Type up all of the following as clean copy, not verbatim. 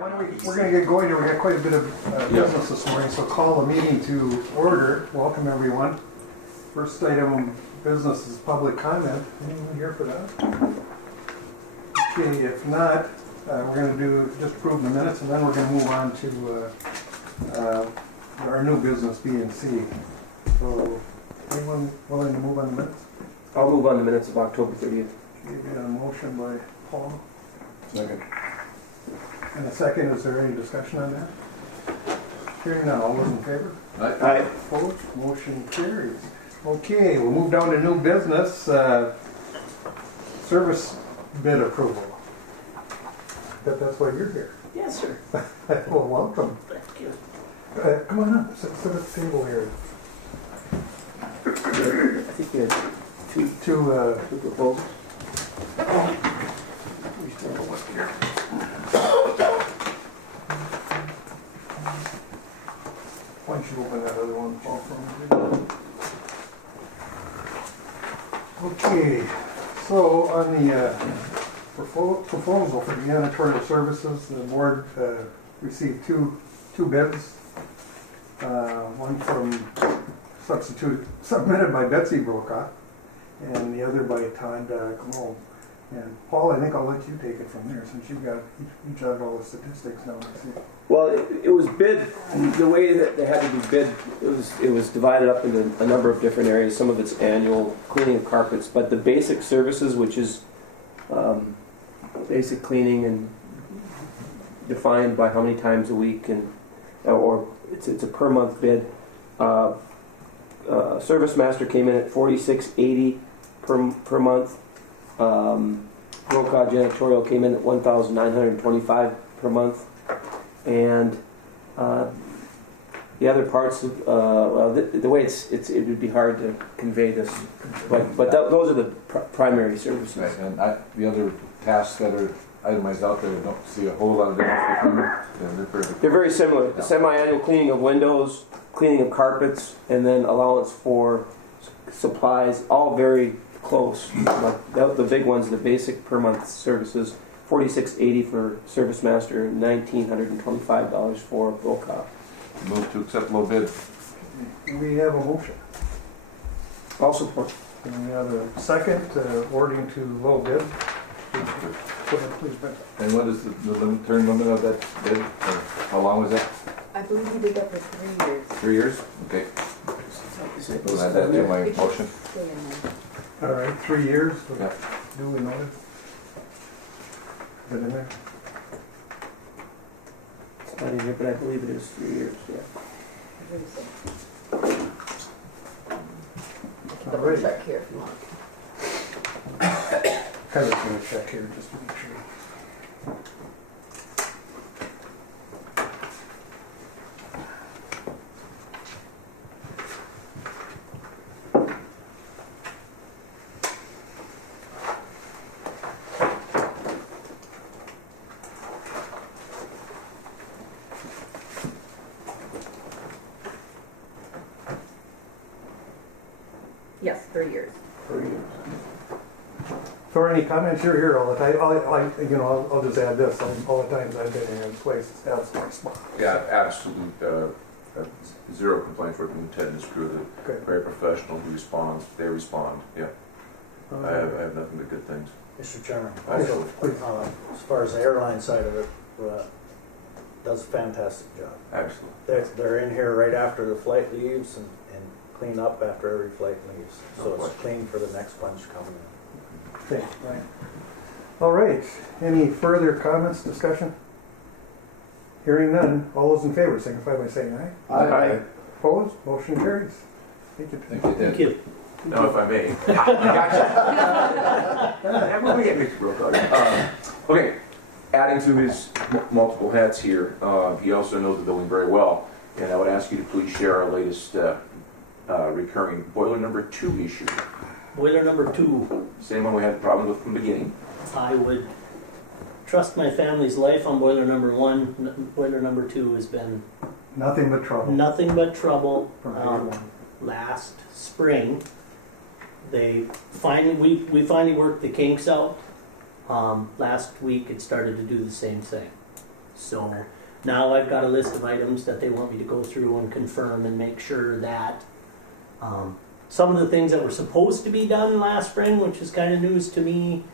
We're going to get going here. We got quite a bit of business this morning, so call the meeting to order. Welcome, everyone. First item of business is public comment. Anyone here for that? Okay, if not, we're going to do just approve the minutes, and then we're going to move on to our new business, B and C. So, anyone willing to move on the minutes? I'll move on the minutes of October 30th. Okay, we got a motion by Paul. Second. And a second, is there any discussion on that? Hearing none, all those in favor? Aye. Opposed? Motion carries. Okay, we'll move down to new business, service bid approval. Bet that's why you're here. Yes, sir. Well, welcome. Thank you. Come on up, sit at the table here. I think we had two proposals. Why don't you open that other one, Paul, for me? Okay, so on the proposal for the janitorial services, the board received two bids. One from submitted by Betsy Brokaw, and the other by Todd Cologne. And Paul, I think I'll let you take it from there, since you've got each have all the statistics now. I see. Well, it was bid, the way that they had to be bid, it was divided up into a number of different areas. Some of it's annual cleaning of carpets, but the basic services, which is basic cleaning and defined by how many times a week, and or it's a per month bid. Service Master came in at $46.80 per month. Brokaw Janitorial came in at $1,925 per month, and the other parts of the way it would be hard to convey this, but those are the primary services. Right, and the other tasks that are itemized out there, I don't see a whole lot of difference between them. They're very similar. The semi-annual cleaning of windows, cleaning of carpets, and then allowance for supplies, all very close. Like the big ones, the basic per month services, $46.80 for Service Master, $1,925 for Brokaw. Move to accept low bid. We have a motion. All support. And we have a second, awarding to low bid. Go ahead, please, Brent. And what is the term limit of that bid? Or how long was that? I believe you did that for 3 years. 3 years? Okay. We'll add that to my motion. Stay in there. All right, 3 years. Yeah. Duly noted. Is it in there? It's not in here, but I believe it is 3 years. Yeah. I believe so. All Double right. check here if you want. Kind of going to check here just to make sure. Yes, 3 years. 3 years. So any comments? You're here all the time. I'll just add this. All the times I've been in this place, it's absolutely smart. Yeah, absolute zero complaints working with Ted and his crew. They're Okay. very professional. He responds. They respond. Yeah, I have nothing but good things. Mr. Chairman, Also, also, as far as the airline side of it, does a fantastic job. Absolutely. They're in here right after the flight leaves and clean up after every flight leaves. No So it's question. clean for the next bunch coming in. Okay, right. All right. Any further comments, discussion? Hearing none. All those in favor signify by saying aye. Aye. Opposed? Motion carries. Thank you. Thank you, Ted. you. Now, if I may, gotcha. Let me get Mr. Brokaw. Okay, adding to his multiple hats here, he also knows the building very well, and I would ask you to please share our latest recurring boiler number 2 issue. Boiler number 2, Same one we had problems with from the beginning. I would trust my family's life on boiler number 1. Boiler number 2 has been Nothing but trouble. nothing but trouble. From everyone. Last spring, we finally worked the kinks out. Last week it started to do the same thing. So now I've got a list of items that they want me to go through and confirm and make sure that some of the things that were supposed to be done last spring, which is kind of news to me,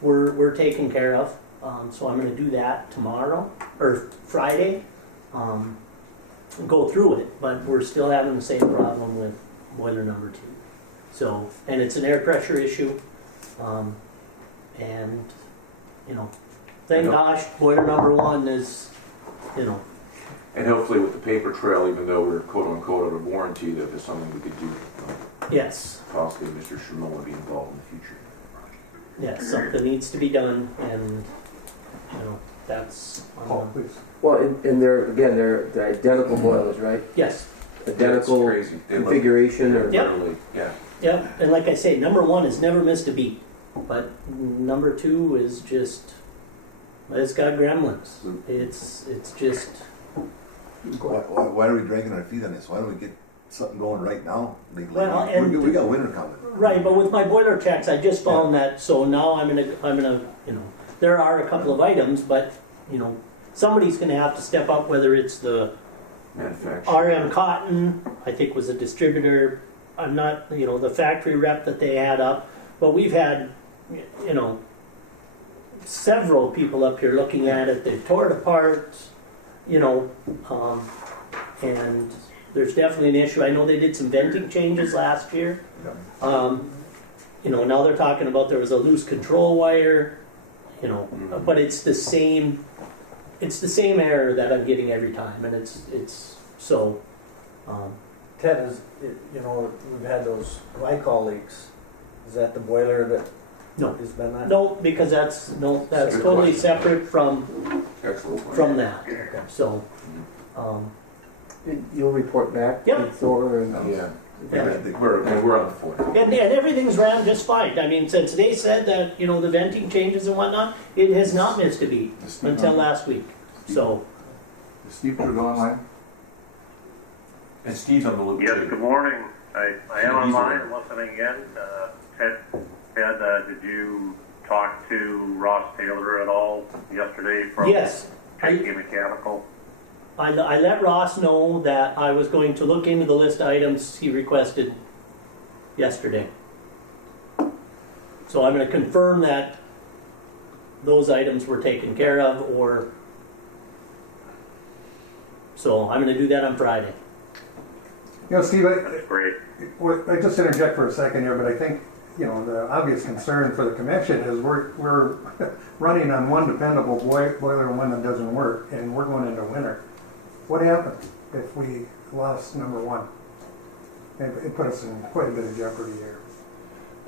were taken care of. So I'm going to do that tomorrow or Friday. Go through it, but we're still having the same problem with boiler number 2. So, and it's an air pressure issue. And, you know, thank gosh, boiler number 1 is, you know. And hopefully with the paper trail, even though we're quote unquote out of warranty, that there's something we could do. Yes, Possibly Mr. Schmidt will be involved in the future. yes, something needs to be done, and, you know, that's, Paul, please. Well, and they're identical boilers, right? yes. Identical It's crazy. They look- configuration, or Yep. literally, yeah. Yeah, and like I say, number 1 has never missed a beat, but number 2 is just, it's got gremlins. It's just, Why are we dragging our feet on this? Why don't we get something going right now? Well, and- We got winter coming. right, but with my boiler checks, I just found that, so now I'm gonna, you know, there are a couple of items, but, you know, somebody's gonna have to step up, whether it's the Manufacturer. RM Cotton, I think was a distributor. I'm not, you know, the factory rep that they had up, but we've had, you know, several people up here looking at it. They tore it apart, you know, and there's definitely an issue. I know they did some venting changes last year. You know, now they're talking about there was a loose control wire, you know, but it's the same error that I'm getting every time, and it's so. Ted, you know, we've had those glycol leaks. Is that the boiler that No. has been that? No, because that's Good totally question. separate from Excellent. that. Okay. So, you'll report back Yep. to Thor and Yeah. yeah. We're on the floor. And everything's ran just fine. I mean, since they said that, you know, the venting changes and whatnot, it has not missed a beat until last week. So, Is Steve put it online? And Steve's on the loop Yes, too. good morning. I am He's online on. listening in. Ted, did you talk to Ross Taylor at all yesterday from yes, JK Mechanical? I let Ross know that I was going to look into the list of items he requested yesterday. So I'm going to confirm that those items were taken care of, or so I'm going to do that on Friday. You know, Steve, That's great. I just interject for a second here, but I think, you know, the obvious concern for the commission is we're running on one dependable boiler and one that doesn't work, and we're going into winter. What happens if we lost number 1? It put us in quite a bit of jeopardy here.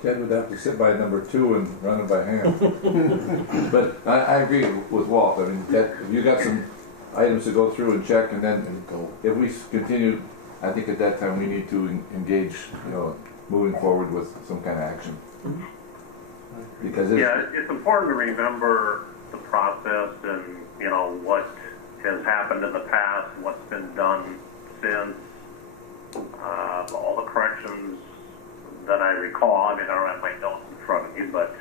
Ted would have to sit by number 2 and run it by hand. But I agree with Walt. I mean, Ted, if you got some items to go through and check, and then if we continue, I think at that time we need to engage, you know, moving forward with some kind of action. Because It's important to remember the process and, you know, what has happened in the past, what's been done since, all the corrections that I recall. I mean, I don't have my notes in front of me, but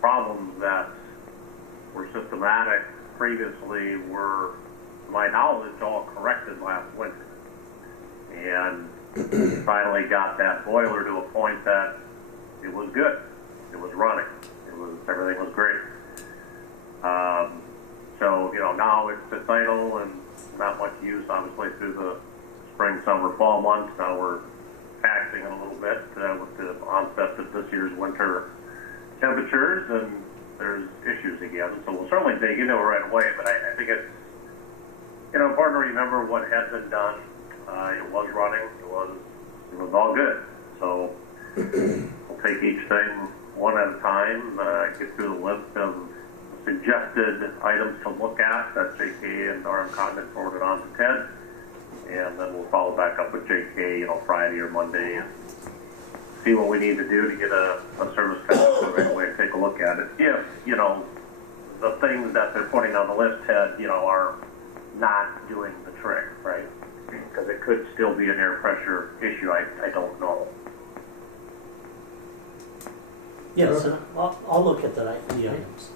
problems that were systematic previously were, to my knowledge, all corrected last winter. And finally got that boiler to a point that it was good. It was running. Everything was great. So, you know, now it's idle and not much use, obviously, through the spring, summer, fall months. Now we're taxing it a little bit with the onset of this year's winter temperatures, and there's issues again. So we'll certainly dig into it right away, but I think it's, you know, important to remember what had been done. It was running. It was all good. So we'll take each thing one at a time, get through the list of suggested items to look at that JK and RM Cotton forwarded on to Ted, and then we'll follow back up with JK, you know, Friday or Monday, and see what we need to do to get a service technician right away to take a look at it. If, you know, the things that they're putting on the list, Ted, you know, are not doing the trick, right? Because it could still be an air pressure issue. I don't know. Yes, and I'll look at the items.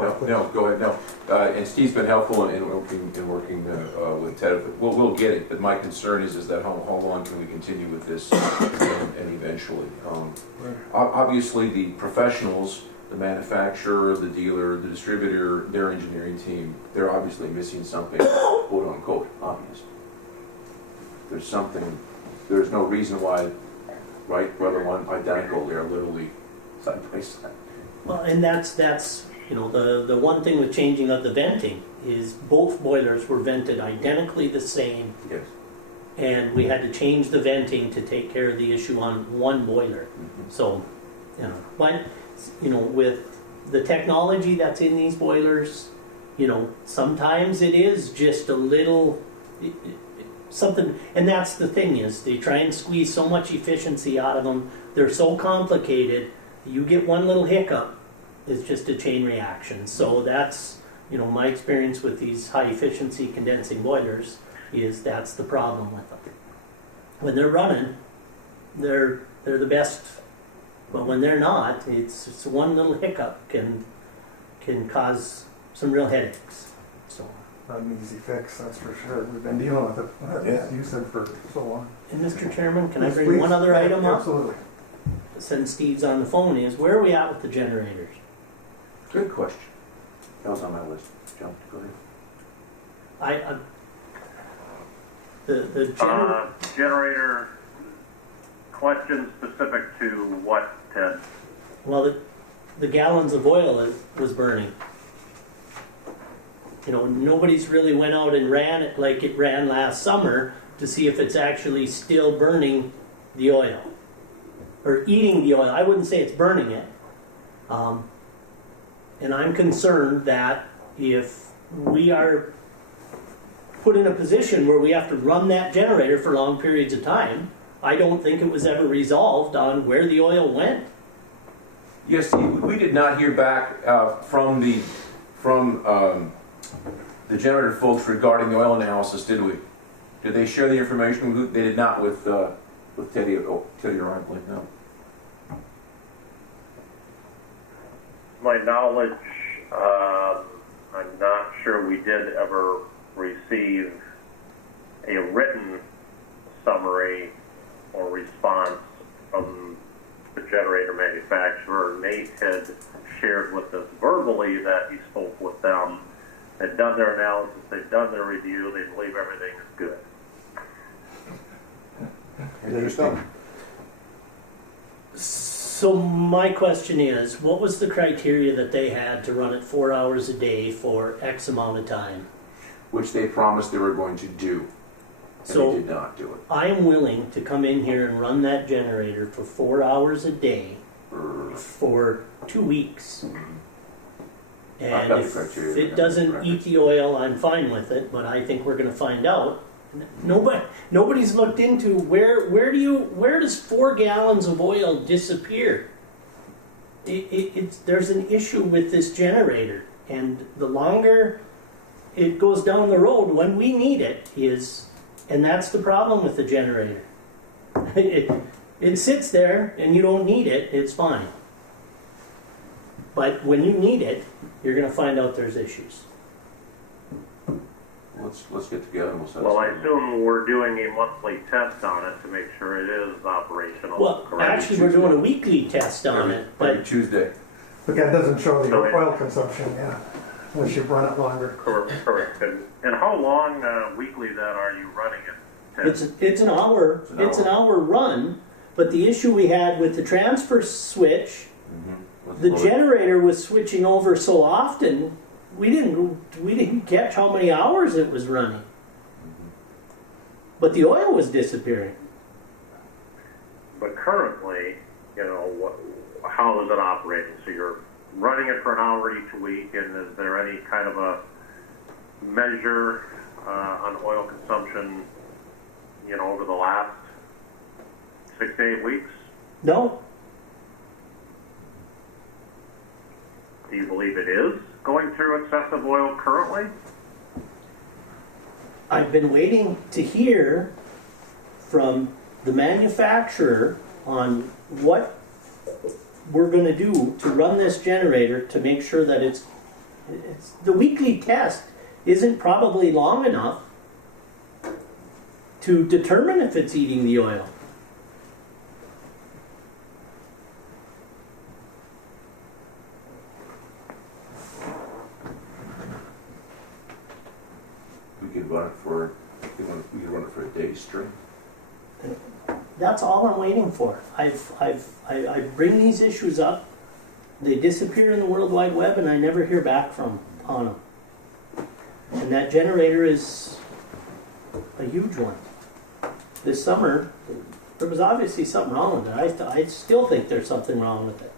forth, please. No, go ahead, no. And Steve's been helpful in working with Ted. We'll get it, but my concern is that how long can we continue with this and eventually? Obviously, the professionals, the manufacturer, the dealer, the distributor, their engineering team, they're obviously missing something, quote unquote, obvious. There's something, there's no reason why, right, brother, one identical, they're literally side by side. Well, and that's you know, the one thing with changing of the venting is both boilers were vented identically the same, Yes. and we had to change the venting to take care of the issue on one boiler. Mhm. So, you know, but you know, with the technology that's in these boilers, you know, sometimes it is just a little something, and that's the thing is they try and squeeze so much efficiency out of them. They're so complicated. You get one little hiccup, it's just a chain reaction. So that's, you know, my experience with these high efficiency condensing boilers is that's the problem with them. When they're running, they're the best, but when they're not, it's one little hiccup can cause some real headaches. So. Not an easy fix, that's for sure. We've been dealing with it, Yeah. as you said, for so long. And Mr. Chairman, can I Yes, bring please. one other item up? Absolutely. Since Steve's on the phone, is where are we at with the generators? Good question. That was on my list. John, go ahead. The Generator, question specific to what, Ted? well, the gallons of oil was burning. You know, nobody's really went out and ran it like it ran last summer to see if it's actually still burning the oil or eating the oil. I wouldn't say it's burning it. And I'm concerned that if we are put in a position where we have to run that generator for long periods of time, I don't think it was ever resolved on where the oil went. Yes, Steve, we did not hear back from the generator folks regarding the oil analysis, did we? Did they share the information? They did not with Teddy or I believe, no. My knowledge, I'm not sure we did ever receive a written summary or response from the generator manufacturer. Nate had shared with us verbally that he spoke with them, had done their analysis, they'd done their review, they believe everything is good. There you go. So my question is, what was the criteria that they had to run it 4 hours a day for X amount of time? Which they promised they were going to do, and So- they did not do it. I am willing to come in here and run that generator for 4 hours a day for 2 weeks. And got the if criteria. it doesn't eat the oil, I'm fine with it, but I think we're gonna find out. Nobody's looked into where does 4 gallons of oil disappear? There's an issue with this generator, and the longer it goes down the road when we need it and that's the problem with the generator. It sits there and you don't need it, it's fine. But when you need it, you're going to find out there's issues. Let's get together and we'll set Well, I aside. assume we're doing a monthly test on it to make sure it is operational. Well, correct? actually, we're doing a weekly test on it, Every but Tuesday. But that doesn't show the So it- oil consumption, yeah, unless you run it longer. Correct. And how long weekly then are you running it, Ted? it's an hour. It's an hour run. But the issue we had with the transfer switch, the generator was switching over so often, we didn't catch how many hours it was running. But the oil was disappearing. But currently, how is it operating? So you're running it for an hour each week, and is there any kind of a measure on oil consumption, over the last 6 to 8 weeks? No, Do you believe it is going through excessive oil currently? I've been waiting to hear from the manufacturer on what we're going to do to run this generator to make sure that it's the weekly test isn't probably long enough to determine if it's eating the oil. We could run it for, we could run it for a day straight. That's all I'm waiting for. I bring these issues up, they disappear in the World Wide Web, and I never hear back from on them. And that generator is a huge one. This summer, there was obviously something wrong with it. I still think there's something wrong with it.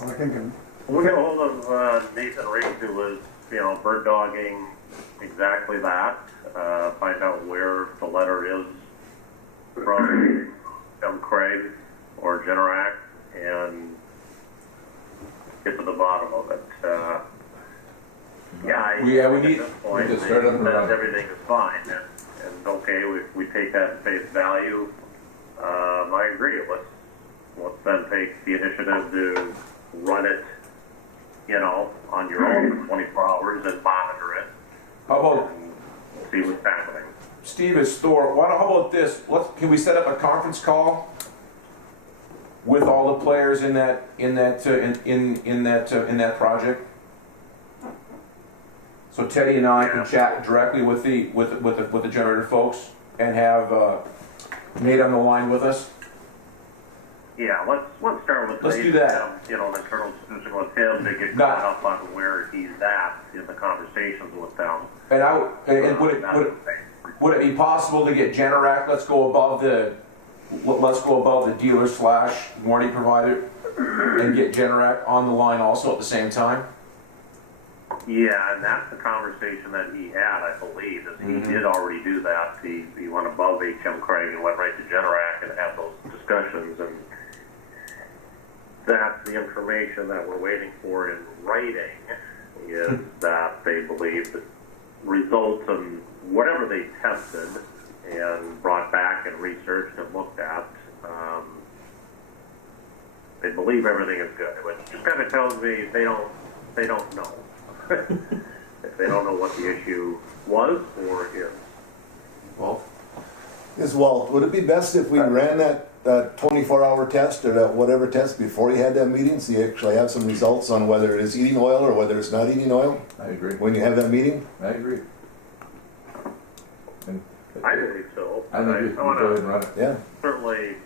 I think We'll get a hold of Nathan Riggs, who was, bird dogging exactly that. Find out where the letter is from Craig or Generac, and get to the bottom of it. We need- at this point, we just start on the run. everything is fine, and okay, we take that at face value. I agree. Let's then take the initiative to run it, on your own for 24 hours and monitor it. How about, And see what's happening. Steve is Thor, how about this, can we set up a conference call with all the players in that project? So Teddy and I can chat directly with the generator folks and have Nate on the line with us. Yeah, let's start with Let's Nate, do that. the internal discussion with him to get Got caught up on where he's at in the conversations with them. And would it be possible to get Generac? Let's go above the dealer / warranty provider and get Generac on the line also at the same time. Yeah, and that's the conversation that he had, I believe, is he did already do that. He went above HM Craig and went right to Generac and had those discussions, and that's the information that we're waiting for in writing, is that they believe that results and whatever they tested and brought back and researched and looked at, they believe everything is good, which just kind of tells me they don't know. If they don't know what the issue was or is. Walt, would it be best if we ran that 24-hour test or that whatever test before you had that meeting, so you actually have some results on whether it is eating oil or whether it's not eating oil I agree. when you have that meeting? I agree. And I believe so. I think we go want ahead to and run it. Yeah. certainly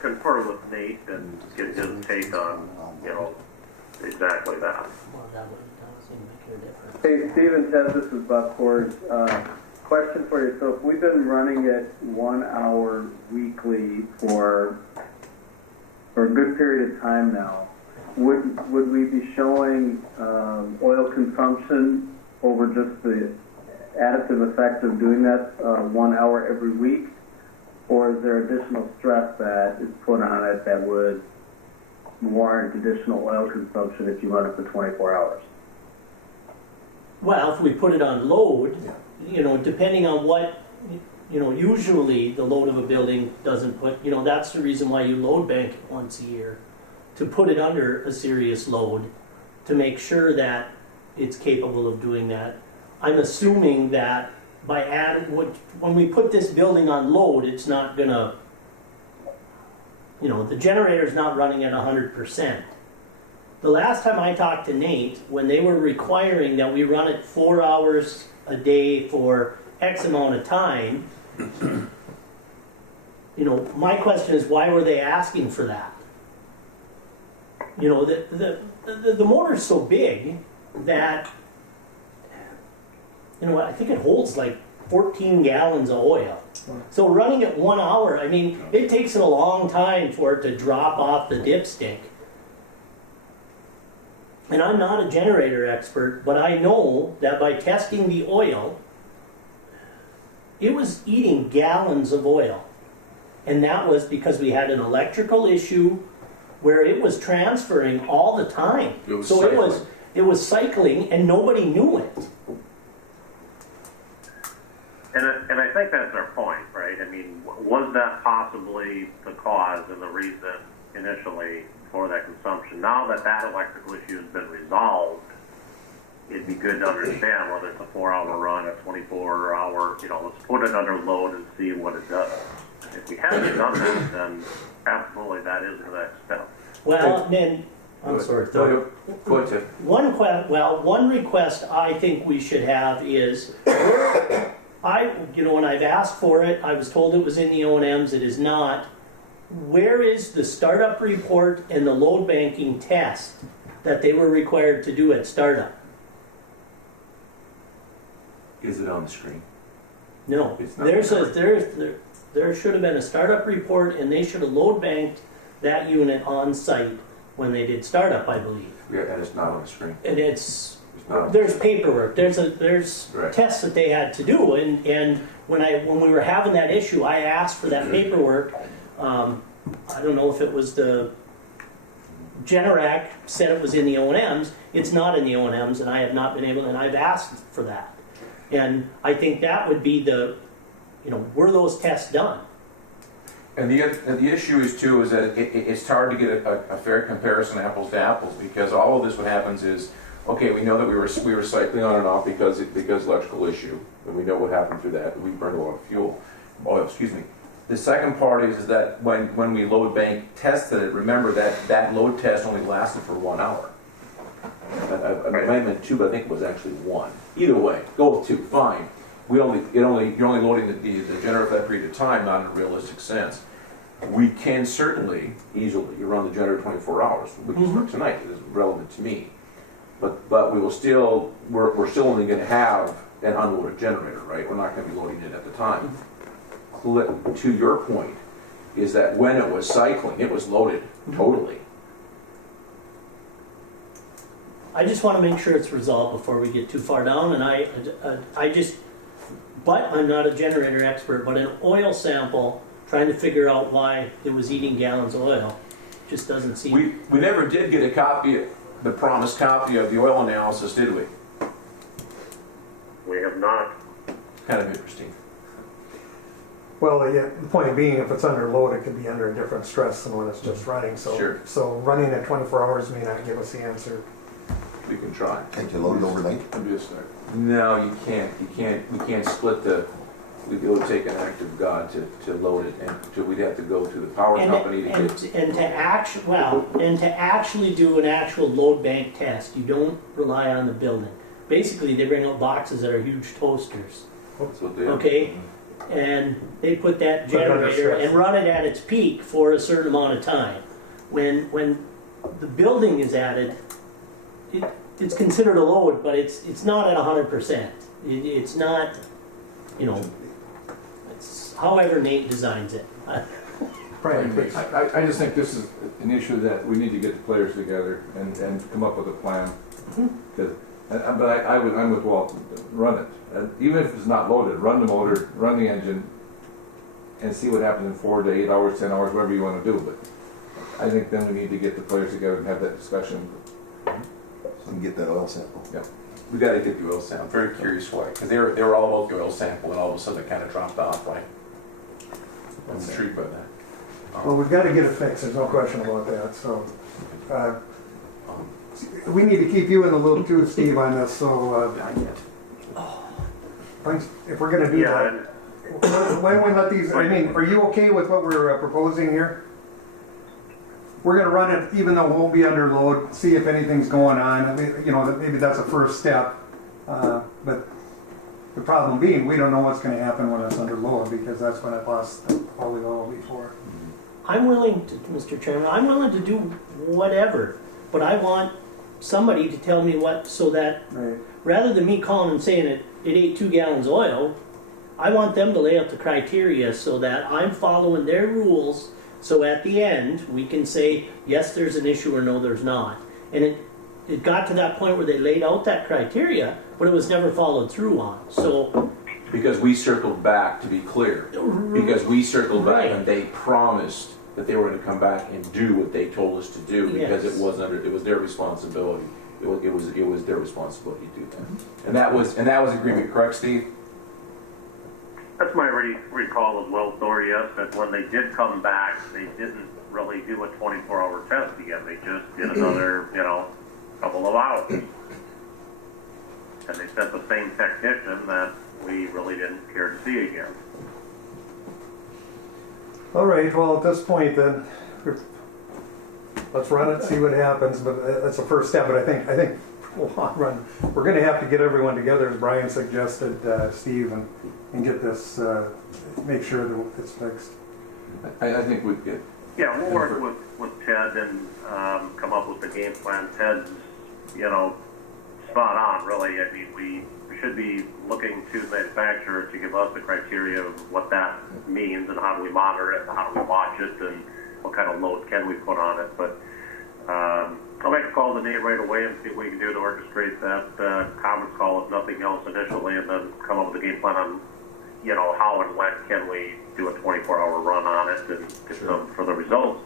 confer with Nate and get his take on, exactly that. Well, that would seem to make a difference. Hey, Steve and Ted, this is Bob Ford. Question for you. So if we've been running it 1 hour weekly for a good period of time now, would we be showing oil consumption over just the additive effect of doing that 1 hour every week? Or is there additional stress that is put on it that would warrant additional oil consumption if you run it for 24 hours? Well, if we put it on load, depending on what, usually the load of a building doesn't put, that's the reason why you load bank it once a year, to put it under a serious load, to make sure that it's capable of doing that. I'm assuming that by when we put this building on load, it's not gonna, the generator's not running at 100%. The last time I talked to Nate, when they were requiring that we run it 4 hours a day for X amount of time, my question is, why were they asking for that? The motor's so big that, I think it holds like 14 gallons of oil. So running it 1 hour, it takes it a long time for it to drop off the dipstick. And I'm not a generator expert, but I know that by testing the oil, it was eating gallons of oil. And that was because we had an electrical issue where it was transferring all the time. It was cycling and nobody knew it. And I think that's our point, right? Was that possibly the cause and the reason initially for that consumption. Now that that electrical issue has been resolved, it'd be good to understand whether it's a 4-hour run, a 24-hour, let's put it under load and see what it does. If we haven't done that, then absolutely that is the next step. Well, then, I'm sorry. Go ahead, Tim. One request I think we should have is, when I've asked for it, I was told it was in the O&Ms, it is not. Where is the startup report and the load banking test that they were required to do at startup? Is it on the screen? No, It's not there should have been a startup report, and they should have load banked that unit on site when they did startup, I believe. Yeah, and it's not on the screen. And It's not on there's paperwork, there's Right. tests that they had to do, and when we were having that issue, I asked for that paperwork. I don't know if it was the Generac said it was in the O&Ms. It's not in the O&Ms, and I have not been able, and I've asked for that. And I think that would be were those tests done? And the issue is too is that it's hard to get a fair comparison, apples to apples, because all of this what happens is, okay, we know that we were cycling on and off because electrical issue, and we know what happened through that. We burned a lot of oil. Excuse me. The second part is that when we load bank tested it, remember that load test only lasted for 1 hour. I meant 2, but I think it was actually 1. Either way, go with 2. Fine. You're only loading the generator for that period of time, not in a realistic sense. We can certainly easily run the generator 24 hours. We can start tonight. It is relevant to me, but we're still only going to have an unloaded generator, right? We're not going to be loading it at the time. To your point, is that when it was cycling, it was loaded totally. I just want to make sure it's resolved before we get too far down, and but I'm not a generator expert, but an oil sample, trying to figure out why it was eating gallons of oil, just doesn't seem... We never did get a copy, the promised copy of the oil analysis, did we? We have not. Kind of interesting. Well, the point being, if it's under load, it could be under a different stress than when it's just running. So, Sure. So running at 24 hours may not give us the answer. We can try. Can't you load it overnight? That'd be a start. No, you can't. We can't split the. It would take an act of God to load it, and we'd have to go to the power company to get. And to actually do an actual load bank test, you don't rely on the building. Basically, they bring out boxes that are huge toasters. That's what they are. Okay, and they put that generator and run it at its peak for a certain amount of time. When the building is added, it's considered a load, but it's not at 100%. It's not, it's however Nate designs it. Right. I just think this is an issue that we need to get the players together and come up with a plan. But I'm with Walt. Run it. Even if it's not loaded, run the motor, run the engine, and see what happens in 4 to 8 hours, 10 hours, whatever you want to do. But I think then we need to get the players together and have that discussion. And get that oil sample. Yeah. We got to get the oil sample. I'm very curious why, because they were all about the oil sample, and all of a sudden it kind of dropped off. Right? I'm intrigued by that. Well, we've got to get it fixed. There's no question about that. So we need to keep you in the loop too, Steve, on this. So if we're going to do that, why don't we let these? I mean, are you okay with what we're proposing here? We're going to run it, even though it won't be under load, see if anything's going on. I mean, maybe that's a first step. But the problem being, we don't know what's going to happen when it's under load, because that's when it lost all the oil before. I'm willing to, Mr. Chairman, I'm willing to do whatever, but I want somebody to tell me what, so that rather than me calling and saying it ate 2 gallons of oil, I want them to lay out the criteria so that I'm following their rules. So at the end, we can say, yes, there's an issue, or no, there's not. And it got to that point where they laid out that criteria, but it was never followed through on. So Because we circled back, to be clear. Because we circled back Right. and they promised that they were going to come back and do what they told us to do, because Yes. it was their responsibility. It was their responsibility to do that. And that was agreement, correct, Steve? That's my recall as well, Thor, yes, that when they did come back, they didn't really do a 24-hour test again. They just did another, couple of hours. And they sent the same technician that we really didn't care to see again. All right, well, at this point then, let's run it, see what happens, but that's the first step. But I think long run, we're going to have to get everyone together, as Brian suggested, Steve, and get this, make sure that it's fixed. I think we'd get. Yeah, we'll work with Ted and come up with the game plan. Ted's, spot on, really. I mean, we should be looking to the manufacturer to give us the criteria of what that means and how do we monitor it and how do we watch it and what kind of load can we put on it. But I'll make a call to Nate right away and see what we can do to orchestrate that conference call, if nothing else, initially, and then come up with a game plan on, how and when can we do a 24-hour run on it and get some further results.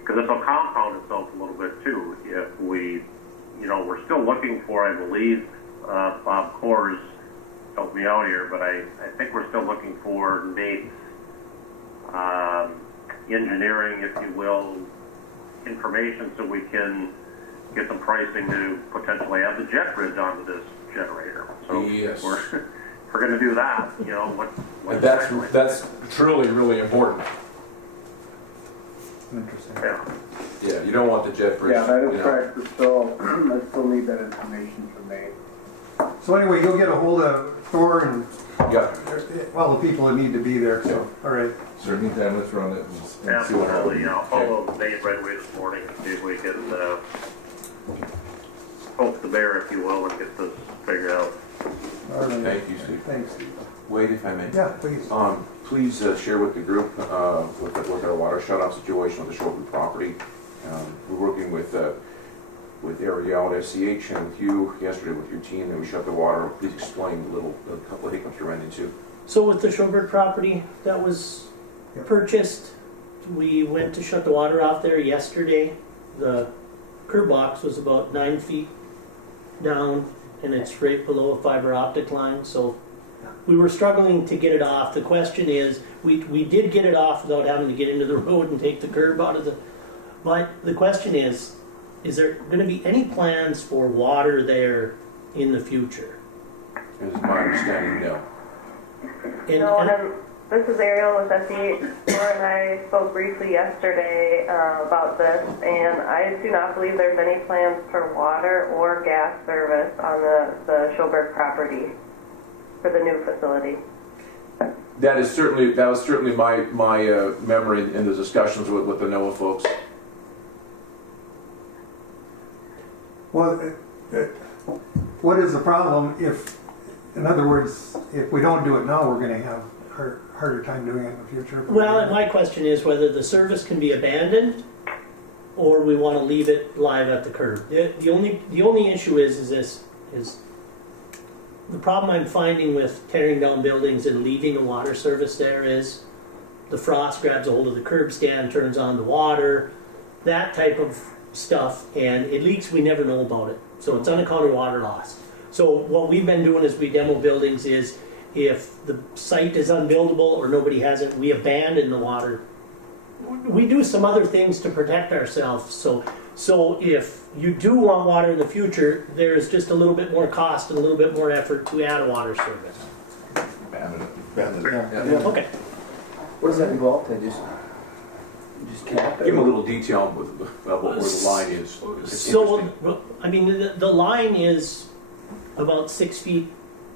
Because this will compound itself a little bit, too. If we, we're still looking for, I believe, Bob Coors helped me out here, but I think we're still looking for Nate's engineering, if you will, information so we can get some pricing to potentially add the jet bridge onto this generator. So yes. If we're going to do that, what That's truly really important. Interesting. Yeah. Yeah, you don't want the jet bridge. Yeah, that is correct. So I still need that information from Nate. So anyway, you'll get a hold of Thor and Yeah. all the people that need to be there. So, all right. So meantime, let's run it and see what Absolutely. happens. Follow Nate right away this morning and see if we can poke the bear, if you will, and get this figured out. All right. Thank you, Steve. Thanks, Steve. Wade, if I may. Yeah, please. Please share with the group with our water shutoff situation on the Shortwood property. We're working with Ariel at SCH and with you yesterday with your team, and we shut the water. Please explain a couple of hiccups you ran into. So with the Schoberg property that was purchased, we went to shut the water off there yesterday. The curb box was about 9 feet down, and it's right below a fiber optic line. So we were struggling to get it off. The question is, we did get it off without having to get into the road and take the curb out of the. But the question is there going to be any plans for water there in the future? Is my understanding no. This is Ariel with SE. Laura and I spoke briefly yesterday about this, and I do not believe there's any plans for water or gas service on the Schoberg property for the new facility. That was certainly my memory in the discussions with the NOAA folks. Well, what is the problem if, in other words, if we don't do it now, we're going to have harder time doing it in the future? Well, and my question is whether the service can be abandoned or we want to leave it live at the curb. The only issue is the problem I'm finding with tearing down buildings and leaving a water service there is the frost grabs a hold of the curb stand, turns on the water, that type of stuff, and it leaks, we never know about it. So it's unaccounted water loss. So what we've been doing as we demo buildings is if the site is unbuildable or nobody has it, we abandon the water. We do some other things to protect ourselves. So if you do want water in the future, there's just a little bit more cost and a little bit more effort to add a water service. Abandon it. Yeah. Okay. What does that involve? I just cap it? Give them a little detail about where the line is. It's So, interesting. I mean, the line is about 6 feet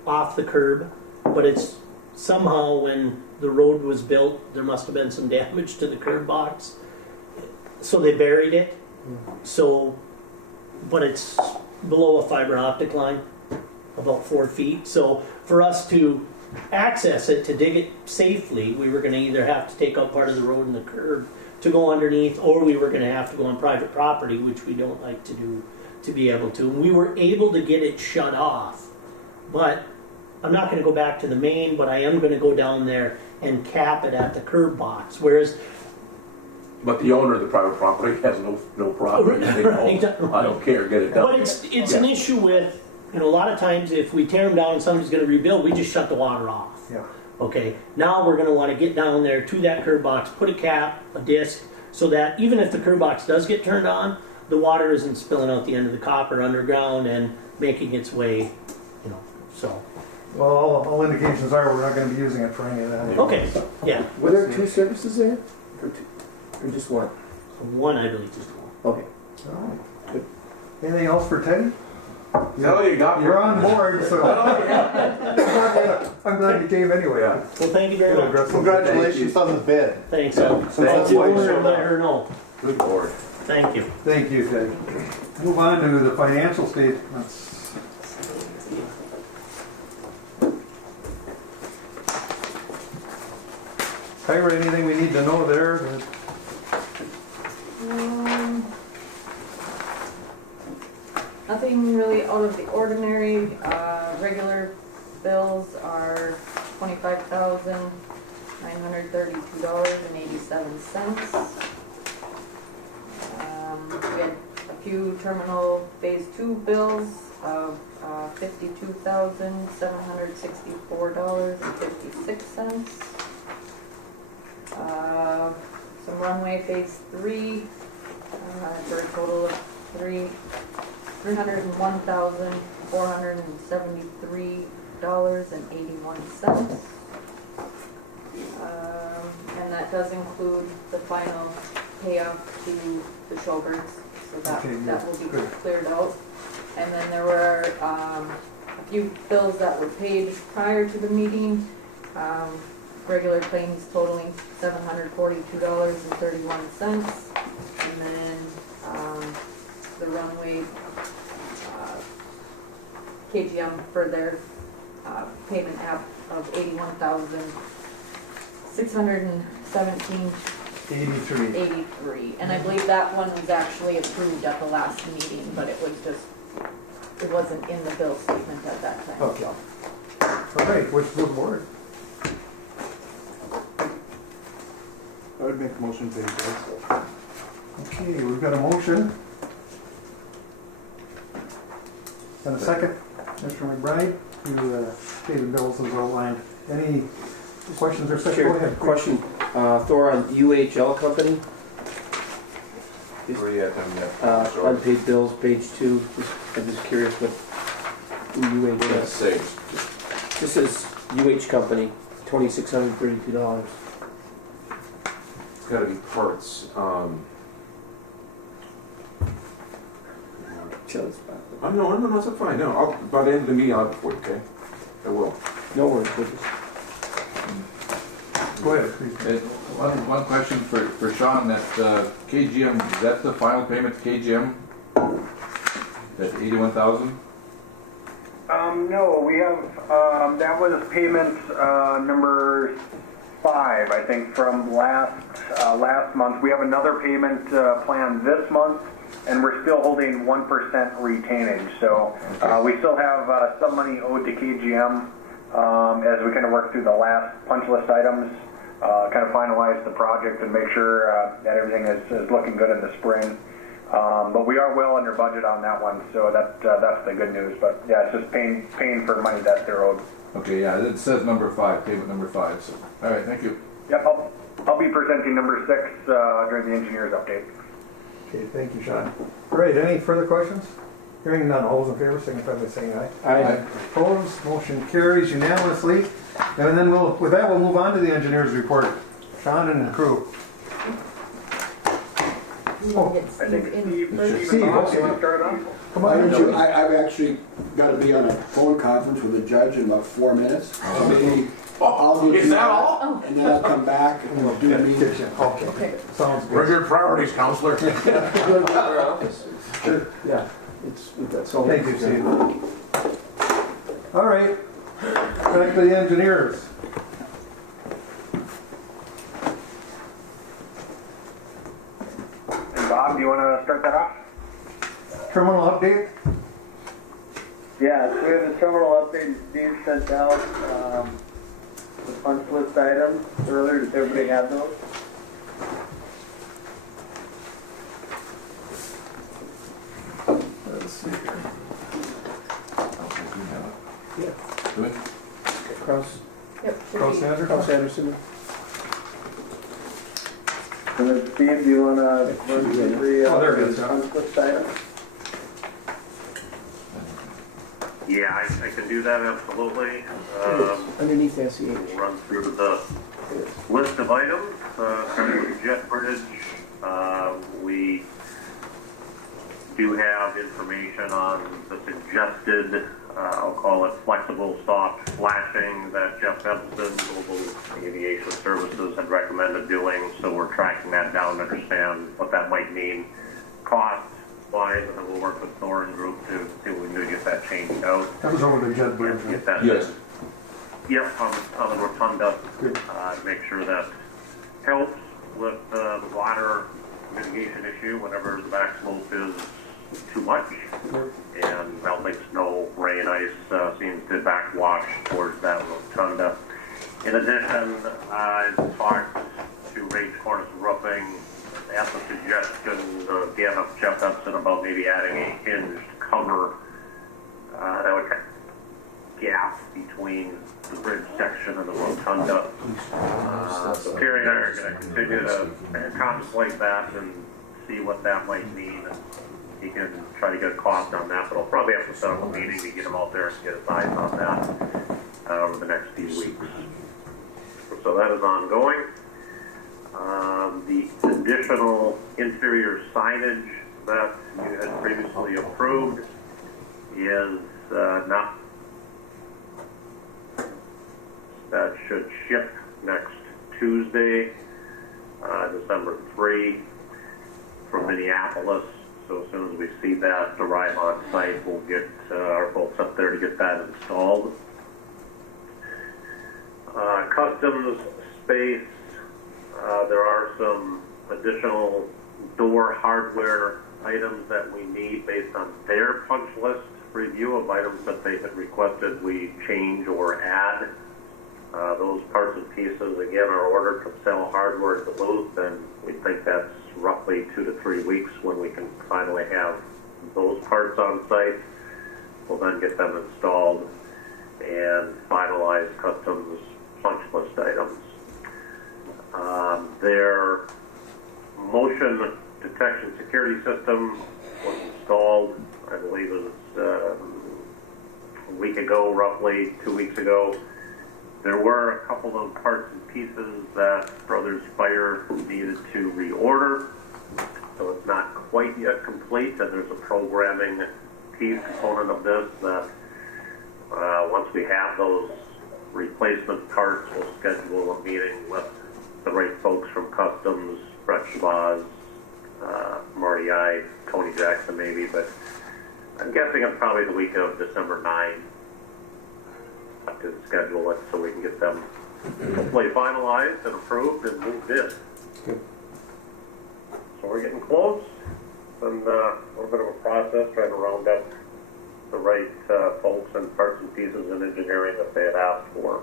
off the curb, but it's somehow when the road was built, there must have been some damage to the curb box. So they buried it. So, but it's below a fiber optic line, about 4 feet. So for us to access it, to dig it safely, we were going to either have to take out part of the road and the curb to go underneath, or we were going to have to go on private property, which we don't like to do, to be able to. And we were able to get it shut off, but I'm not going to go back to the main, but I am going to go down there and cap it at the curb box. Whereas, But the owner of the private property has no problem. They know, I don't care, get it done. but it's an issue with, a lot of times if we tear them down and somebody's going to rebuild, we just shut the water off. Yeah. Okay, now we're gonna wanna get down there to that curb box, put a cap, a disc, so that even if the curb box does get turned on, the water isn't spilling out the end of the copper underground and making its way, you know, so. Well, all indications are we're not gonna be using it for any of that. anyway. Okay, yeah, Were there 2 services there? Or just one? one I believe is one. Okay. All right. Good. Anything else for Teddy? No, you got me. You're on board, so. I'm glad you came anyway. Yeah. Well, thank you very Good much. aggressive. Congratulations on the bid. Thanks. Thank I'll you. over and let her know. Good lord. Thank you. Thank you, Teddy. Move on to the financial statements. Tyra, anything we need to know there? Nothing really out of the ordinary. Regular bills are $25,932.87. We had a few terminal phase 2 bills of $52,764.56. Some runway phase 3 for a total of $301,473.81. And that does include the final payoff to the Showbirds, so that will be cleared out. And then there were a few bills that were paid prior to the meeting. Regular claims totaling $742.31, and then the runway KGM for their payment app of $81,617.83. And I believe that one was actually approved at the last meeting, but it wasn't in the bill statement at that time. Okay. All right, which the board? I would make a motion to pay. Okay, we've got a motion. And a second, Mr. McBride, to pay the bills as outlined. Any questions or second? Go ahead. Question, Thor, on UHL company, Where you at on that? unpaid bills, page 2. I'm just curious what UH Let's is. say, This is UH company, $2,632. it's gotta be parts. No, that's fine, no, by the end of the meeting, I'll have it for you, okay? I will. No worries, we'll just- Go ahead, please. One question for Sean, that KGM, is that the final payment to KGM? That 81,000? No, we have, that was payment, number 5, I think, from last month. We have another payment, planned this month, and we're still holding 1% retainage. So, we still have, some money owed to KGM, as we kind of work through the last punch list items, kind of finalize the project and make sure, that everything is looking good in the spring. But we are well under budget on that one, so that's the good news. But yeah, it's just paying for money that they're owed. Okay, yeah, it says number 5, payment number 5, so, all right, thank you. Yep, I'll be presenting number 6 during the engineer's update. Okay, thank you, Sean. All right, any further questions? Hearing none, all those in favor, signify by saying aye. Aye. Opposed, motion carries unanimously. And then with that, we'll move on to the engineer's report. Sean and the crew. You want to get Steve in first? Steve, You want okay. to start off? Come Why on. don't you, I've actually got to be on a phone conference with a judge in about 4 minutes. So maybe I'll go Is do that all? And then I'll come back and we'll do a meeting. Okay, sounds What are good. your priorities, counselor? Our office. Sure. Yeah, we've got so Thank you, Steve. All right, back to the engineers. And Bob, do you want to start that off? Terminal update? Yeah, so we have the terminal update Steve sent out, the punch list items earlier. Does everybody have those? Let's see here. Good. Cross. Yep. should Cross be that? Anderson? And then Steve, do you want to run through the Oh, there it is, yeah. punch list item? Yeah, I can do that, absolutely. Underneath SEH. We'll run through the list of items, starting with Jet Bridge. We do have information on the suggested, I'll call it flexible soft flashing that Jeff Benson, Global Aviation Services, had recommended doing. So we're tracking that down to understand what that might mean cost-wise, and then we'll work with Thorne Group to see if we can do to get that changed out. That was over the Jet Bridge. Get that, Yes. Yep, on the rotunda, to make sure that helps with the water mitigation issue whenever the back slope is too much, and melting snow, rain, ice seems to backwash towards that rotunda. In addition, I talked to Range Cornice Roofing at the suggestion again of Jeff Benson about maybe adding a hinged cover that would gap between the bridge section and the rotunda. So Terry and I are going to continue to contemplate that and see what that might mean. And he can try to get a cost on that, but I'll probably have to set up a meeting to get him out there and get his eyes on that over the next few weeks. So that is ongoing. The additional interior signage that you had previously approved is not. That should ship next Tuesday, December 3, from Minneapolis. So as soon as we see that arrive on site, we'll get our folks up there to get that installed. Customs space, there are some additional door hardware items that we need based on their punch list review of items that they had requested we change or add. Those parts and pieces, again, are ordered from Sell Hardware at Duluth, and we think that's roughly 2 to 3 weeks when we can finally have those parts on site. We'll then get them installed and finalize customs punch list items. Their motion detection security system was installed, I believe it was a week ago, roughly 2 weeks ago. There were a couple of parts and pieces that Brothers Fire needed to reorder, so it's not quite yet complete, and there's a programming piece component of this that once we have those replacement parts, we'll schedule a meeting with the right folks from Customs, Brett Shabazz, Marty I, Tony Jackson maybe, but I'm guessing it's probably the week of December 9. To schedule it so we can get them hopefully finalized and approved and moved in. Good. So we're getting close, and a little bit of a process trying to round up the right folks and parts and pieces in engineering that they had asked for.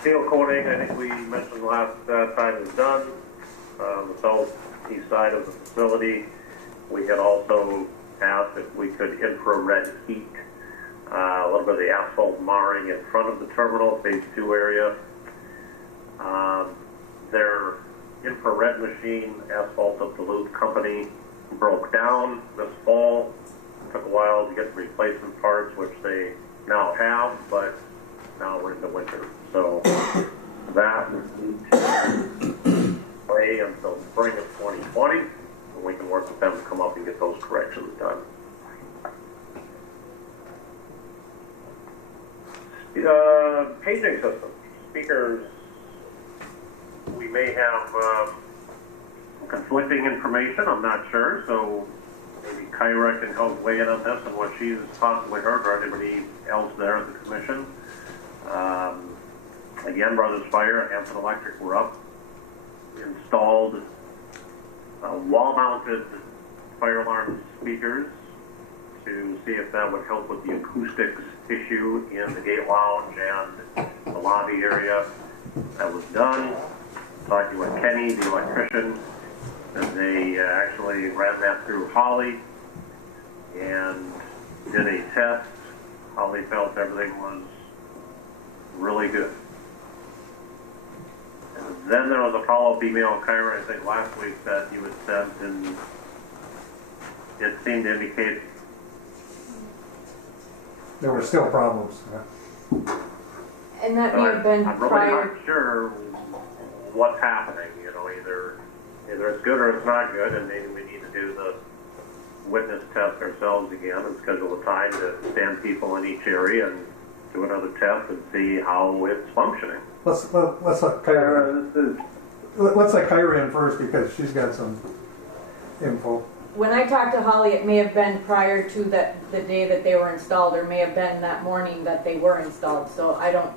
Steel coating, I think we mentioned last time, is done. The southeast side of the facility, we had also asked if we could infrared heat a little bit of the asphalt marring in front of the terminal, phase 2 area. Their infrared machine, Asphalt of Duluth Company, broke down this fall. It took a while to get the replacement parts, which they now have, but now we're in the winter. So that will play until spring of 2020. We can work with them to come up and get those corrections done. Paging system, speakers, we may have conflicting information, I'm not sure, so maybe Kyra can help weigh in on this and what she's possibly heard, or anybody else there at the commission. Again, Brothers Fire, Hampton Electric were up, installed wall-mounted fire alarm speakers to see if that would help with the acoustics issue in the gate lounge and the lobby area. That was done. Talking with Kenny, the electrician, and they actually ran that through Holly and did a test. Holly felt everything was really good. And then there was a follow-up email, Kyra, I think last week that you had sent, and it seemed to indicate There were still problems. And that may have been I'm really prior. not sure what's happening, either it's good or it's not good, and maybe we need to do the witness test ourselves again and schedule a time to stand people in each area and do another test and see how it's functioning. Let's let Kyra. This is Let's let Kyra in first because she's got some info. When I talked to Holly, it may have been prior to the day that they were installed, or may have been that morning that they were installed. So I don't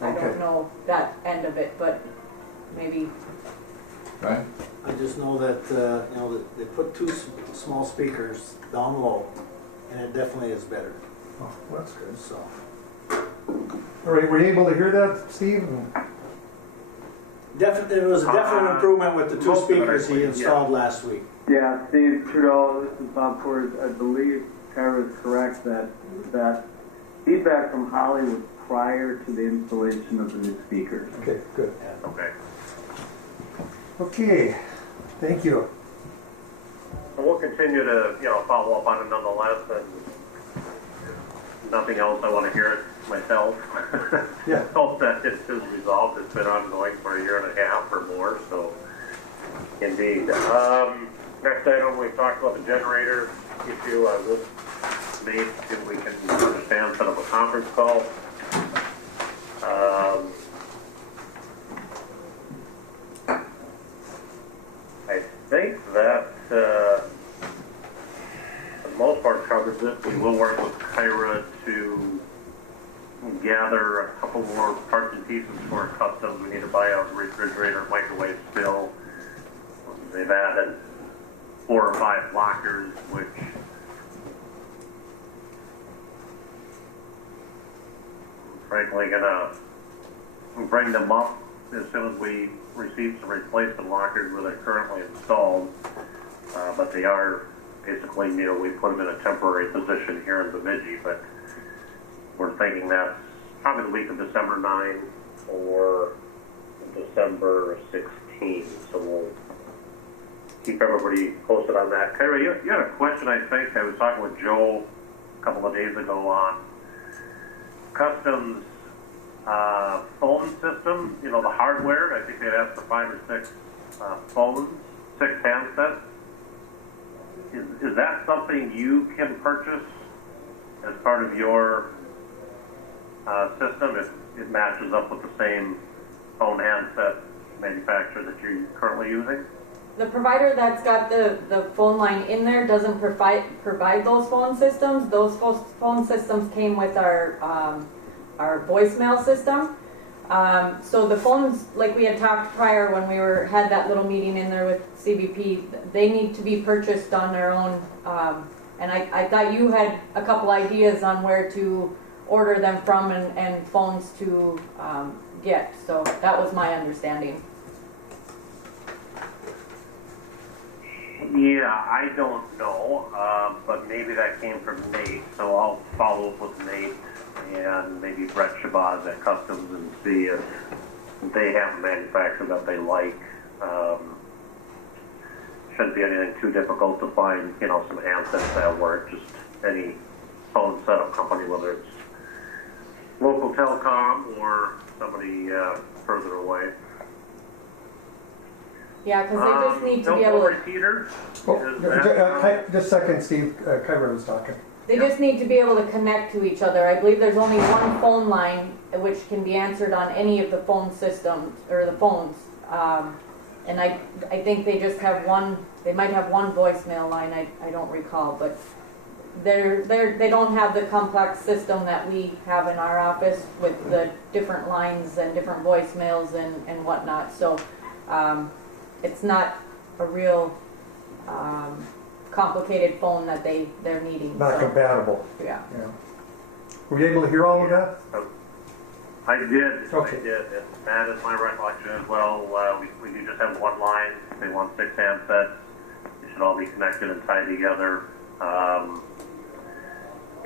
Okay. know that end of it, but maybe. Right? I just know that, that they put two small speakers down low, and it definitely is better, Oh, that's good. so. All right, were you able to hear that, Steve? Definitely, it was a definite improvement with the two most of it, speakers he yeah. installed last week. Yeah, Steve Trudeau, this is Bob Coors. I believe Tara is correct that feedback from Holly was prior to the installation of the new speakers. Okay, good. Okay. Okay, thank you. And we'll continue to, follow up on it nonetheless, and if nothing else, I want to hear it myself. Yeah. Hope that it is resolved. It's been ongoing for a year and a half or more, so indeed. Next item, we talked about the generator issue. This may, if we can understand, set up a conference call. I think that, for the most part, covers it. We will work with Kyra to gather a couple more parts and pieces for customs. We need to buy a refrigerator, microwave still. They've added 4 or 5 lockers, which frankly gonna bring them up as soon as we receive some replacement lockers where they're currently installed. But they are basically, we put them in a temporary position here in Bemidji, but we're thinking that's probably the week of December 9 or December 16. So we'll keep everybody posted on that. Kyra, you had a question, I think. I was talking with Joe a couple of days ago on Customs phone system, the hardware. I think they'd asked for 5 or 6 phones, 6 handsets. Is that something you can purchase as part of your system if it matches up with the same phone handset manufacturer that you're currently using? The provider that's got the phone line in there doesn't provide those phone systems. Those phone systems came with our voicemail system. So the phones, like we had talked prior when we had that little meeting in there with CBP, they need to be purchased on their own. And I thought you had a couple ideas on where to order them from and phones to get. So that was my understanding. Yeah, I don't know, but maybe that came from Nate, so I'll follow up with Nate and maybe Brett Shabazz at Customs and see if they have a manufacturer that they like. Shouldn't be anything too difficult to find, some handsets that work, just any phone setup company, whether it's local telecom or somebody further away. Yeah, because they just need to be able to. Repeater? Just a second, Steve. Kyra was talking. They just need to be able to connect to each other. I believe there's only one phone line which can be answered on any of the phone systems or the phones. And I think they just have one. They might have one voicemail line. I don't recall, but they don't have the complex system that we have in our office with the different lines and different voicemails and whatnot. So it's not a real complicated phone that they're needing. Not compatible. Yeah. Were you able to hear all of that? I did. Okay. I did. And that is my recollection as well. We do just have one line. They want 6 handsets. They should all be connected and tied together.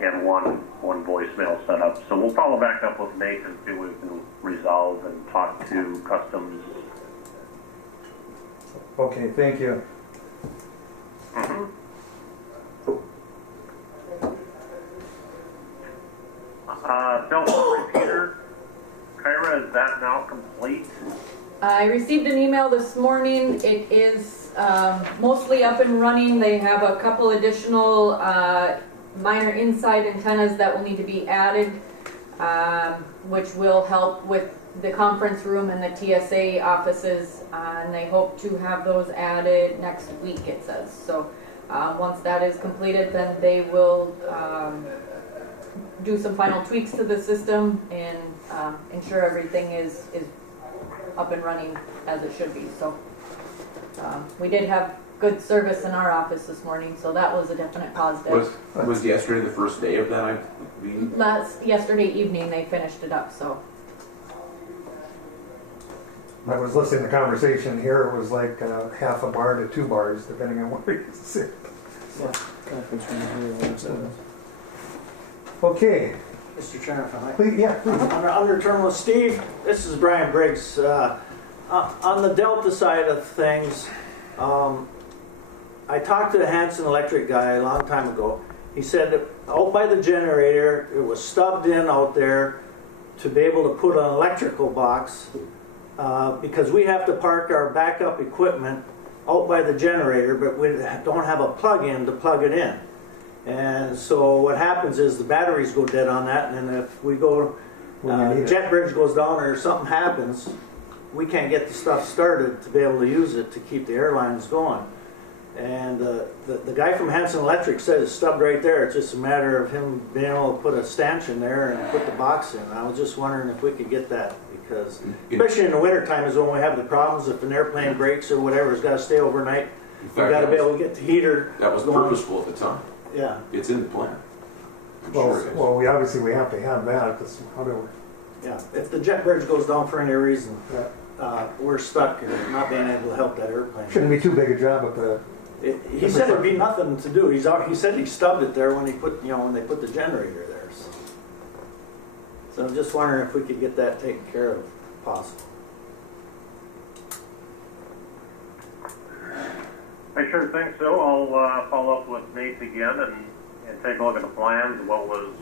and one voicemail set up. So we'll follow back up with Nate and see what we can resolve and talk to Customs. Okay, thank you. Telephone repeater, Kyra, is that now complete? I received an email this morning. It is mostly up and running. They have a couple additional minor inside antennas that will need to be added, which will help with the conference room and the TSA offices, and they hope to have those added next week, it says. So once that is completed, then they will do some final tweaks to the system and ensure everything is up and running as it should be. So we did have good service in our office this morning, so that was a definite positive. Was yesterday the first day of that? Yesterday evening they finished it up. So I was listening to the conversation here. It was like half a bar to 2 bars, depending on where you sit. Yeah, conference room here. Okay. Mr. Chairman, if I might. Please, yeah, please. Under Terminal Steve, this is Brian Briggs. On the Delta side of things, I talked to the Hanson Electric guy a long time ago. He said that out by the generator, it was stubbed in out there to be able to put an electrical box because we have to park our backup equipment out by the generator, but we don't have a plug-in to plug it in. And so what happens is the batteries go dead on that, and then if we go, jet bridge goes down or something happens, we can't get the stuff started to be able to use it to keep the airlines going. And the guy from Hanson Electric said it's stubbed right there. It's just a matter of him being able to put a stanchion there and put the box in. I was just wondering if we could get that, because especially in the wintertime is when we have the problems. If an airplane breaks or whatever, it's got to stay overnight. We've got to be able to get the heater. That was going. Purposeful at the time. Yeah. It's in the plan. Well, we obviously we have to have that, because how do we? Yeah. If the jet bridge goes down for any reason, we're stuck and not being able to help that airplane. Shouldn't be too big a job at the. He said it'd be nothing to do. He said he stubbed it there when he put, when they put the generator there. So I'm just wondering if we could get that taken care of, if possible. I sure think so. I'll follow up with Nate again and take a look at the plans, what was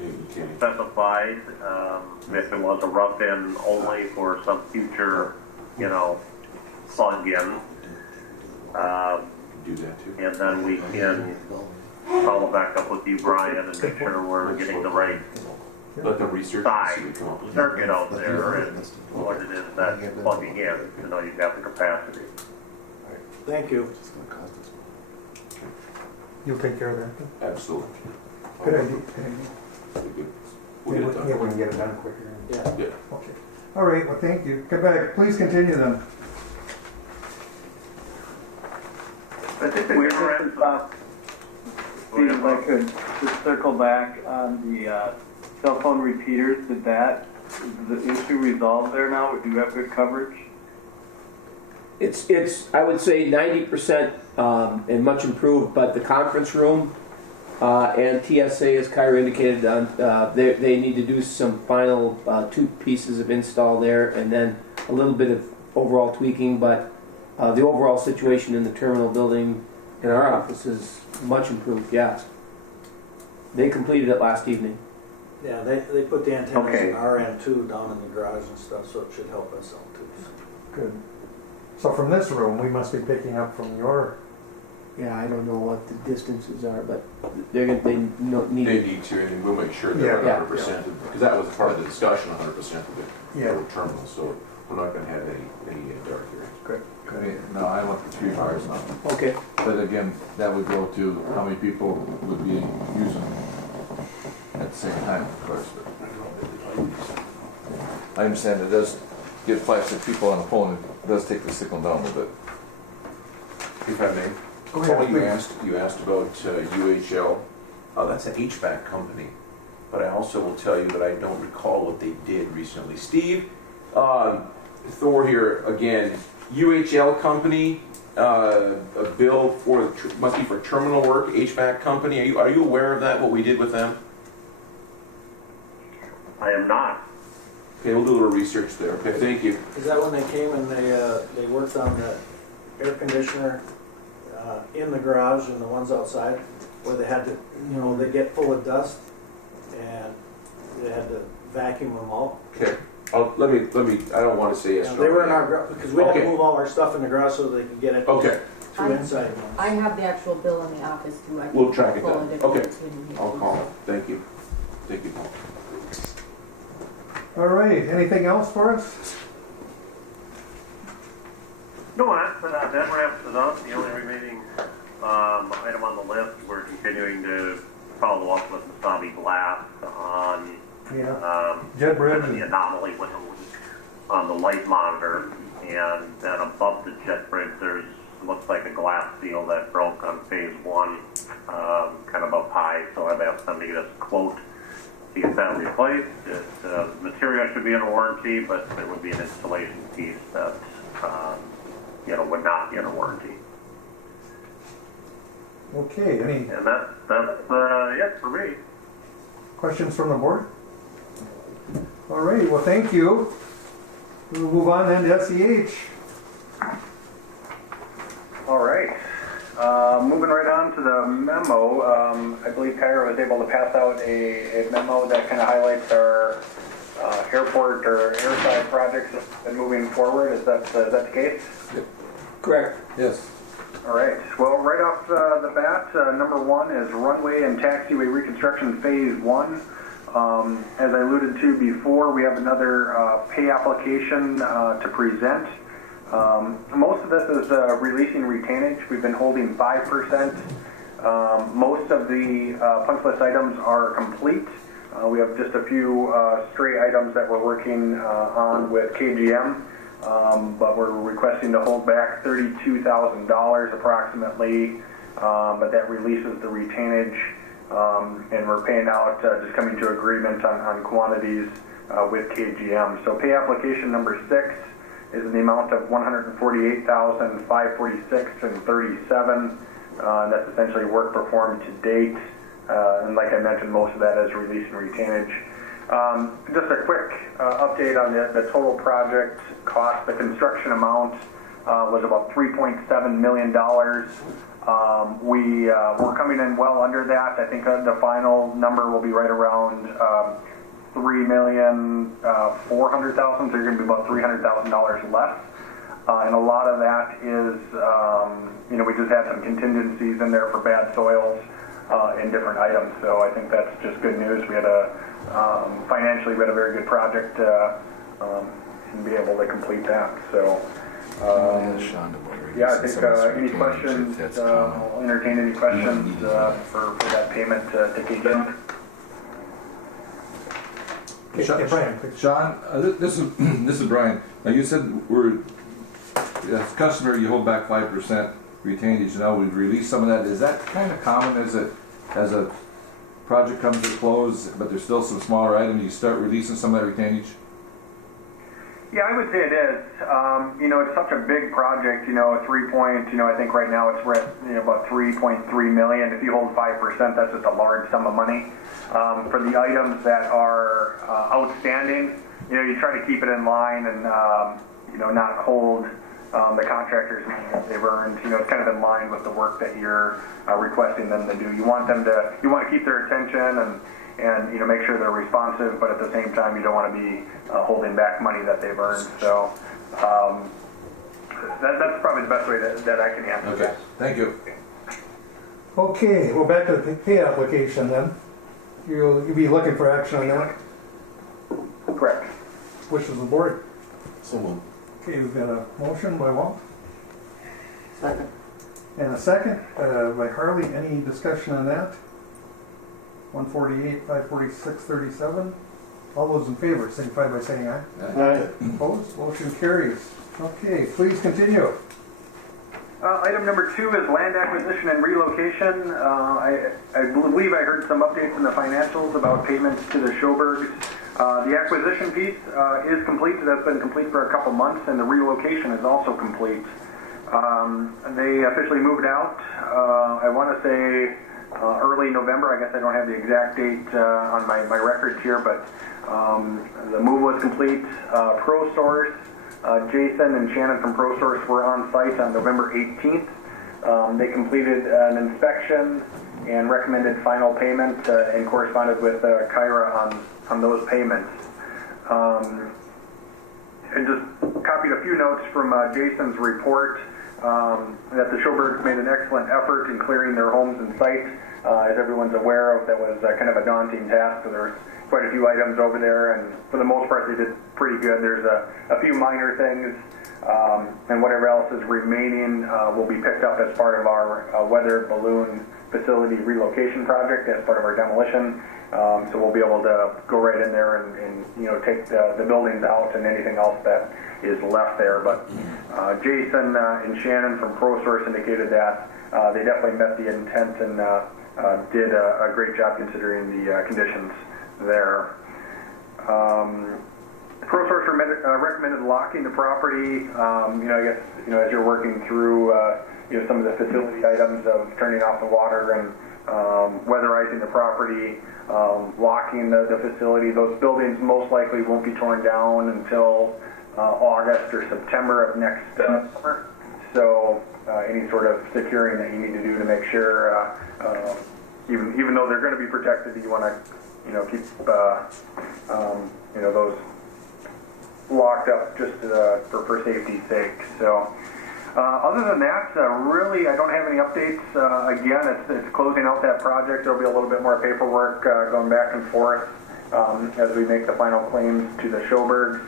specified, if it was a rough-in only for some future, plug-in. Do that too. And then we can follow back up with you, Brian, and make sure we're getting the right Let them research and see what come up with. circuit out there and what it is that's plugging in, to know you've got the capacity. Thank you. You'll take care of that? Absolutely. Good idea. Good idea. We'll get it done. Yeah, we can get it done quicker. Yeah. Yeah. Okay. All right, well, thank you. Come back. Please continue then. I think we were at about, Steve, if I could just circle back on the cell phone repeaters. Is the issue resolved there now? Do you have good coverage? It's I would say 90% and much improved, but the conference room and TSA, as Kyra indicated, they need to do some final 2 pieces of install there, and then a little bit of overall tweaking, but the overall situation in the terminal building in our office is much improved, yes. They completed it last evening. Yeah, they put the antennas Okay. in our end too, down in the garage and stuff, so it should help us out too. Good. So from this room, we must be picking up from your. Yeah, I don't know what the distances are, but they need They need to, and we'll make sure they're Yeah. 100%, because that was part of the discussion, 100% of the Yeah. terminal, so we're not going to have any dark areas. Good. No, I went for 3 bars now. Okay. But again, that would go to how many people would be using at the same time, of course. But I understand it does get 5, 6 people on the phone. It does take the signal down a little bit. If I may. Go ahead, Paul, you asked about UHL. That's an HVAC company. But I also will tell you that I don't recall what they did recently. Steve, Thor here again. UHL company, a bill for must be for terminal work. HVAC company. Are you aware of that? What we did with them? I am not. Okay, we'll do a little research there. Okay, thank you. Is that when they came and they worked on the air conditioner in the garage and the ones outside, where they had to, they get full of dust and they had to vacuum them out? Okay, let me, I don't want to say yes. Yeah, they were in our garage, because we had to Okay. move all our stuff in the garage so they could get it Okay, to inside ones. I have the actual bill in the office too. I can We'll track it pull down. if Okay. it's in here. I'll call him. Thank you. Thank you, Paul. All right, anything else for us? No, that wraps it up. The only remaining item on the list, we're continuing to follow up with Wasabi Glass on Jet Bridge. the anomaly with on the light monitor, and then above the jet bridge, there's looks like a glass seal that broke on phase one, kind of up high. So I've asked them to get us a quote to get that replaced. Material should be in warranty, but there would be an installation piece that would not be in a warranty. Okay, any And that's it for me. questions from the board? All right, well, thank you. We'll move on then to SEH. All right. Moving right on to the memo, I believe Kyra was able to pass out a memo that kind of highlights our airport or airside projects and moving forward. Is that the case? Correct. Yes. All right. Well, right off the bat, number one is runway and taxiway reconstruction phase one. As I alluded to before, we have another pay application to present. Most of this is releasing retainage. We've been holding 5%. Most of the punch list items are complete. We have just a few stray items that we're working on with KGM, but we're requesting to hold back $32,000 approximately, but that releases the retainage, and we're paying out, just coming to agreement on quantities with KGM. So pay application number 6 is in the amount of $148,546.37. That's essentially work performed to date. And like I mentioned, most of that is release and retainage. Just a quick update on the total project cost. The construction amount was about $3.7 million. We're coming in well under that. I think the final number will be right around $3,400,000. So you're going to be about $300,000 less. And a lot of that is, we just had some contingencies in there for bad soils in different items. So I think that's just good news. We had financially, we had a very good project and be able to complete that. So, I think any questions, I'll entertain any questions for that payment to KGM. Sean, this is Brian. Now you said as a customer you hold back 5% retainage. Now we've released some of that. Is that kind of common as a project comes to close, but there's still some smaller items? You start releasing some of that retainage. Yeah, I would say it is. It's such a big project. I think right now we're at about 3.3 million. If you hold 5%, that's just a large sum of money. For the items that are outstanding, you try to keep it in line and not hold the contractors that they've earned. It's kind of in line with the work that you're requesting them to do. You want to keep their attention and make sure they're responsive, but at the same time you don't want to be holding back money that they've earned. So that's probably the best way that I can answer Okay, this. thank you. Okay, well, back to the pay application then. You'll be looking for action on that. Correct. Wishes of the board. Someone. Okay, we've got a motion by Walt Second. and a second by Harley. Any discussion on that? 148, 546, 37. All those in favor signify by saying aye. Aye. Opposed? Motion carries. Okay, please continue. Item number 2 is land acquisition and relocation. I believe I heard some updates in the financials about payments to the Schobergs. The acquisition piece is complete. That's been complete for a couple months, and the relocation is also complete. They officially moved out. I want to say early November. I guess I don't have the exact date on my records here, but the move was complete. ProSource, Jason and Shannon from ProSource were on site on November 18th. They completed an inspection and recommended final payment and corresponded with Kyra on those payments. And just copied a few notes from Jason's report that the Schobergs made an excellent effort in clearing their homes and site. As everyone's aware of, that was kind of a daunting task. So there's quite a few items over there, and for the most part, they did pretty good. There's a few minor things, and whatever else is remaining will be picked up as part of our weather balloon facility relocation project as part of our demolition. So we'll be able to go right in there and take the buildings out and anything else that is left there. But Jason and Shannon from ProSource indicated that they definitely met the intent and did a great job considering the conditions there. ProSource recommended locking the property. I guess as you're working through some of the facility items of turning off the water and weatherizing the property, locking the facility. Those buildings most likely won't be torn down until August or September of next summer. So any sort of securing that you need to do to make sure, even though they're going to be protected, you want to keep those locked up just for safety's sake. So. Other than that, really, I don't have any updates. Again, it's closing out that project. There'll be a little bit more paperwork going back and forth as we make the final claims to the Schobergs.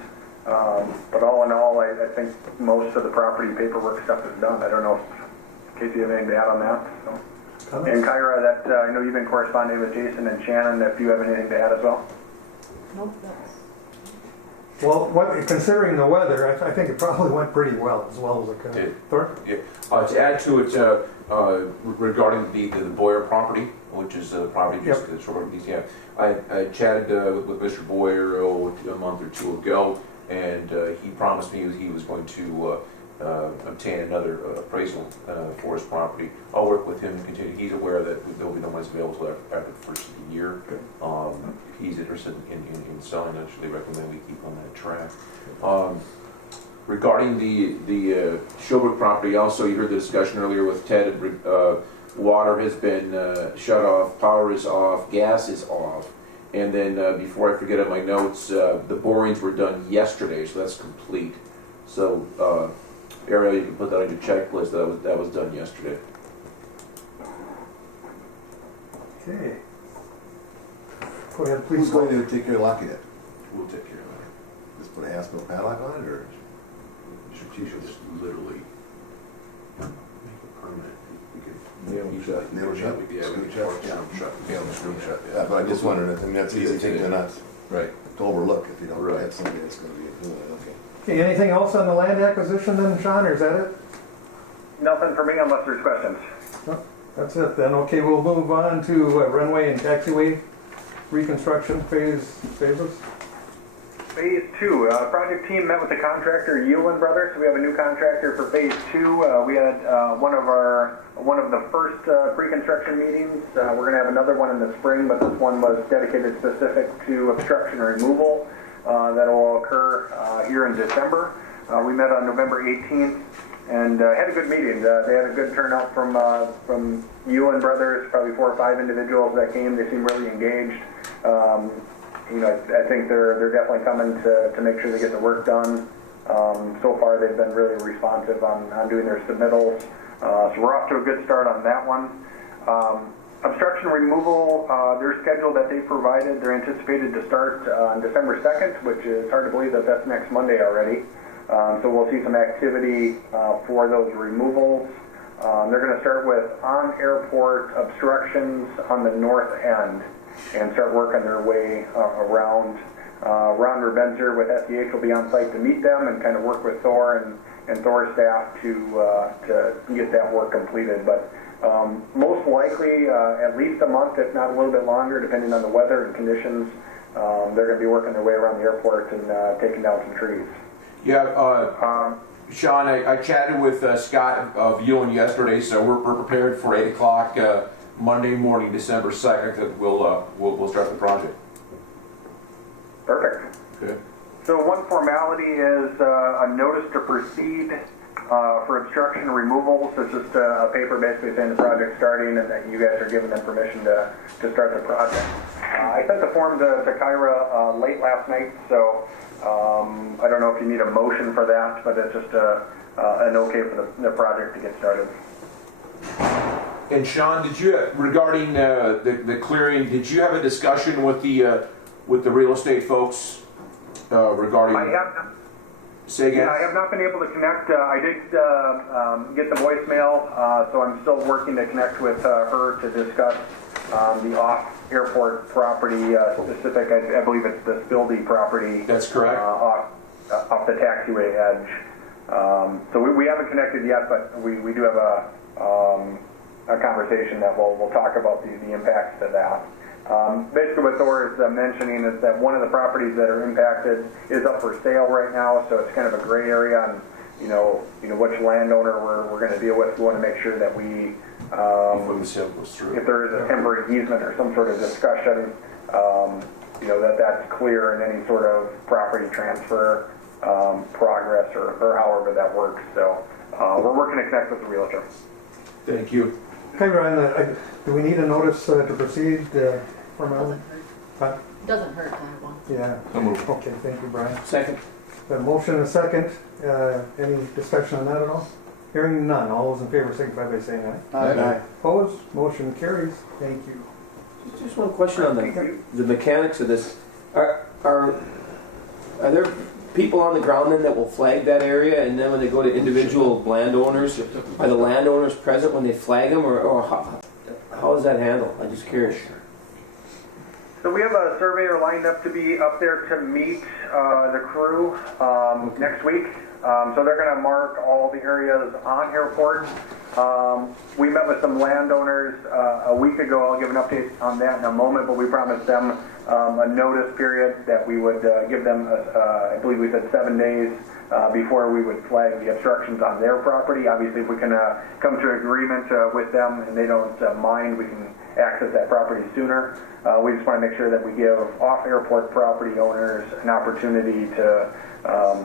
But all in all, I think most of the property paperwork stuff is done. I don't know if Casey, you have anything to add on that. So. And Kyra, that I know you've been corresponding with Jason and Shannon. If you have anything to add as well. Nope, that's... Well, considering the weather, I think it probably went pretty well as it could. Thor? Yeah. To add to it, regarding the Boyer property, which is the property just short of these, I chatted with Mr. Boyer a month or two ago, and he promised me he was going to obtain another appraisal for his property. I'll work with him to continue. He's aware that there will be no money available until after the first of the year. If he's interested in selling, I should recommend we keep on that track. Regarding the Schoberg property, also you heard the discussion earlier with Ted. Water has been shut off, power is off, gas is off, and then before I forget on my notes, the borings were done yesterday, so that's complete. So Ariel, you can put that on your checklist. That was done yesterday. Okay. Go ahead, please. Who's going to take care of locking it? We'll take care of that. Just put a hasp padlock on it, or? She should just literally make it permanent. We could nail it shut. Nail it shut. Screw shut. Yeah, but I just wondered. I mean, that's easy thing to not to overlook if you don't have somebody that's going to be doing it. Okay. Okay, anything else on the land acquisition then, Sean, or is that it? Nothing for me unless there's questions. Oh, that's it then. Okay, we'll move on to runway and taxiway reconstruction phases. Phase 2, project team met with the contractor, Int'l Brothers. So we have a new contractor for phase 2. We had one of the first pre-construction meetings. We're going to have another one in the spring, but this one was dedicated specific to obstruction removal. That will occur here in December. We met on November 18th and had a good meeting. They had a good turnout from Int'l Brothers, probably 4 or 5 individuals that came. They seem really engaged. I think they're definitely coming to make sure they get the work done. So far, they've been really responsive on doing their submittals. So we're off to a good start on that one. Obstruction removal, their schedule that they provided, they're anticipated to start on December 2nd, which is hard to believe that that's next Monday already. So we'll see some activity for those removals. They're going to start with on-airport obstructions on the north end and start working their way around. Ron Rebenzer with SEH will be on site to meet them and kind of work with Thor and Thor's staff to get that work completed. But most likely at least a month, if not a little bit longer, depending on the weather and conditions. They're going to be working their way around the airport and taking down some trees. Yeah, Sean, I chatted with Scott of Ewan yesterday, so we're prepared for 8 o'clock Monday morning, December 2nd, that we'll start the project. Perfect. Okay. So one formality is a notice to proceed for obstruction removal. So it's just a paper basically saying the project's starting and that you guys are giving them permission to start the project. I sent the form to Kyra late last night, so I don't know if you need a motion for that, but it's just an okay for the project to get started. And Sean, did you, regarding the clearing, did you have a discussion with the real estate folks regarding? I have. Say again? Yeah, I have not been able to connect. I did get the voicemail, so I'm still working to connect with her to discuss the off-airport property specific. I believe it's the Spildy property. That's correct. Off the taxiway edge. So we haven't connected yet, but we do have a conversation that we'll talk about the impacts to that. Basically what Thor is mentioning is that one of the properties that are impacted is up for sale right now, so it's kind of a gray area on, you know which landowner we're going to deal with. We want to make sure that we, Before the sale goes through. if there is a temporary easement or some sort of discussion, that's clear in any sort of property transfer progress or however that works. So we're working to connect with the realtor. Thank you. Okay, Brian, do we need a notice to proceed formally? Huh? Doesn't hurt to have one. Yeah. So moved. Okay, thank you, Brian. Second. The motion and a second. Any discussion on that at all? Hearing none. All those in favor signify by saying aye. Aye. Opposed? Motion carries. Thank you. Just one question on the mechanics of this. Are there people on the ground then that will flag that area, and then when they go to individual landowners, are the landowners present when they flag them, or how is that handled? I'm just curious. So we have a surveyor lined up to be up there to meet the crew next week. So they're going to mark all the areas on airport. We met with some landowners a week ago. I'll give an update on that in a moment, but we promised them a notice period that we would give them, I believe we said 7 days before we would flag the obstructions on their property. Obviously, if we can come to an agreement with them and they don't mind, we can access that property sooner. We just want to make sure that we give off-airport property owners an opportunity to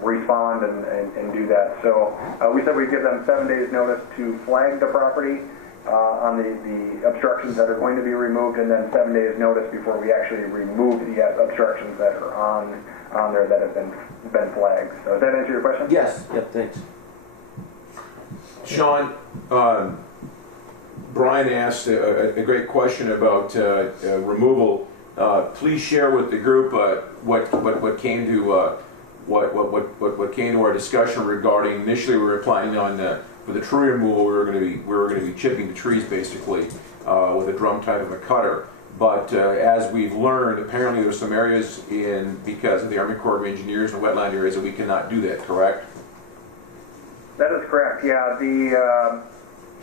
respond and do that. So we said we'd give them 7 days notice to flag the property on the obstructions that are going to be removed, and then 7 days notice before we actually remove the obstructions that are on there that have been flagged. So does that answer your question? Yes. Yep. Thanks. Sean, Brian asked a great question about removal. Please share with the group what came to what came to our discussion regarding. Initially, we were planning on for the tree removal. We were going to be chipping the trees basically with a drum type of a cutter. But as we've learned, apparently there's some areas because of the Army Corps of Engineers and wetland areas that we cannot do that. Correct? That is correct. Yeah.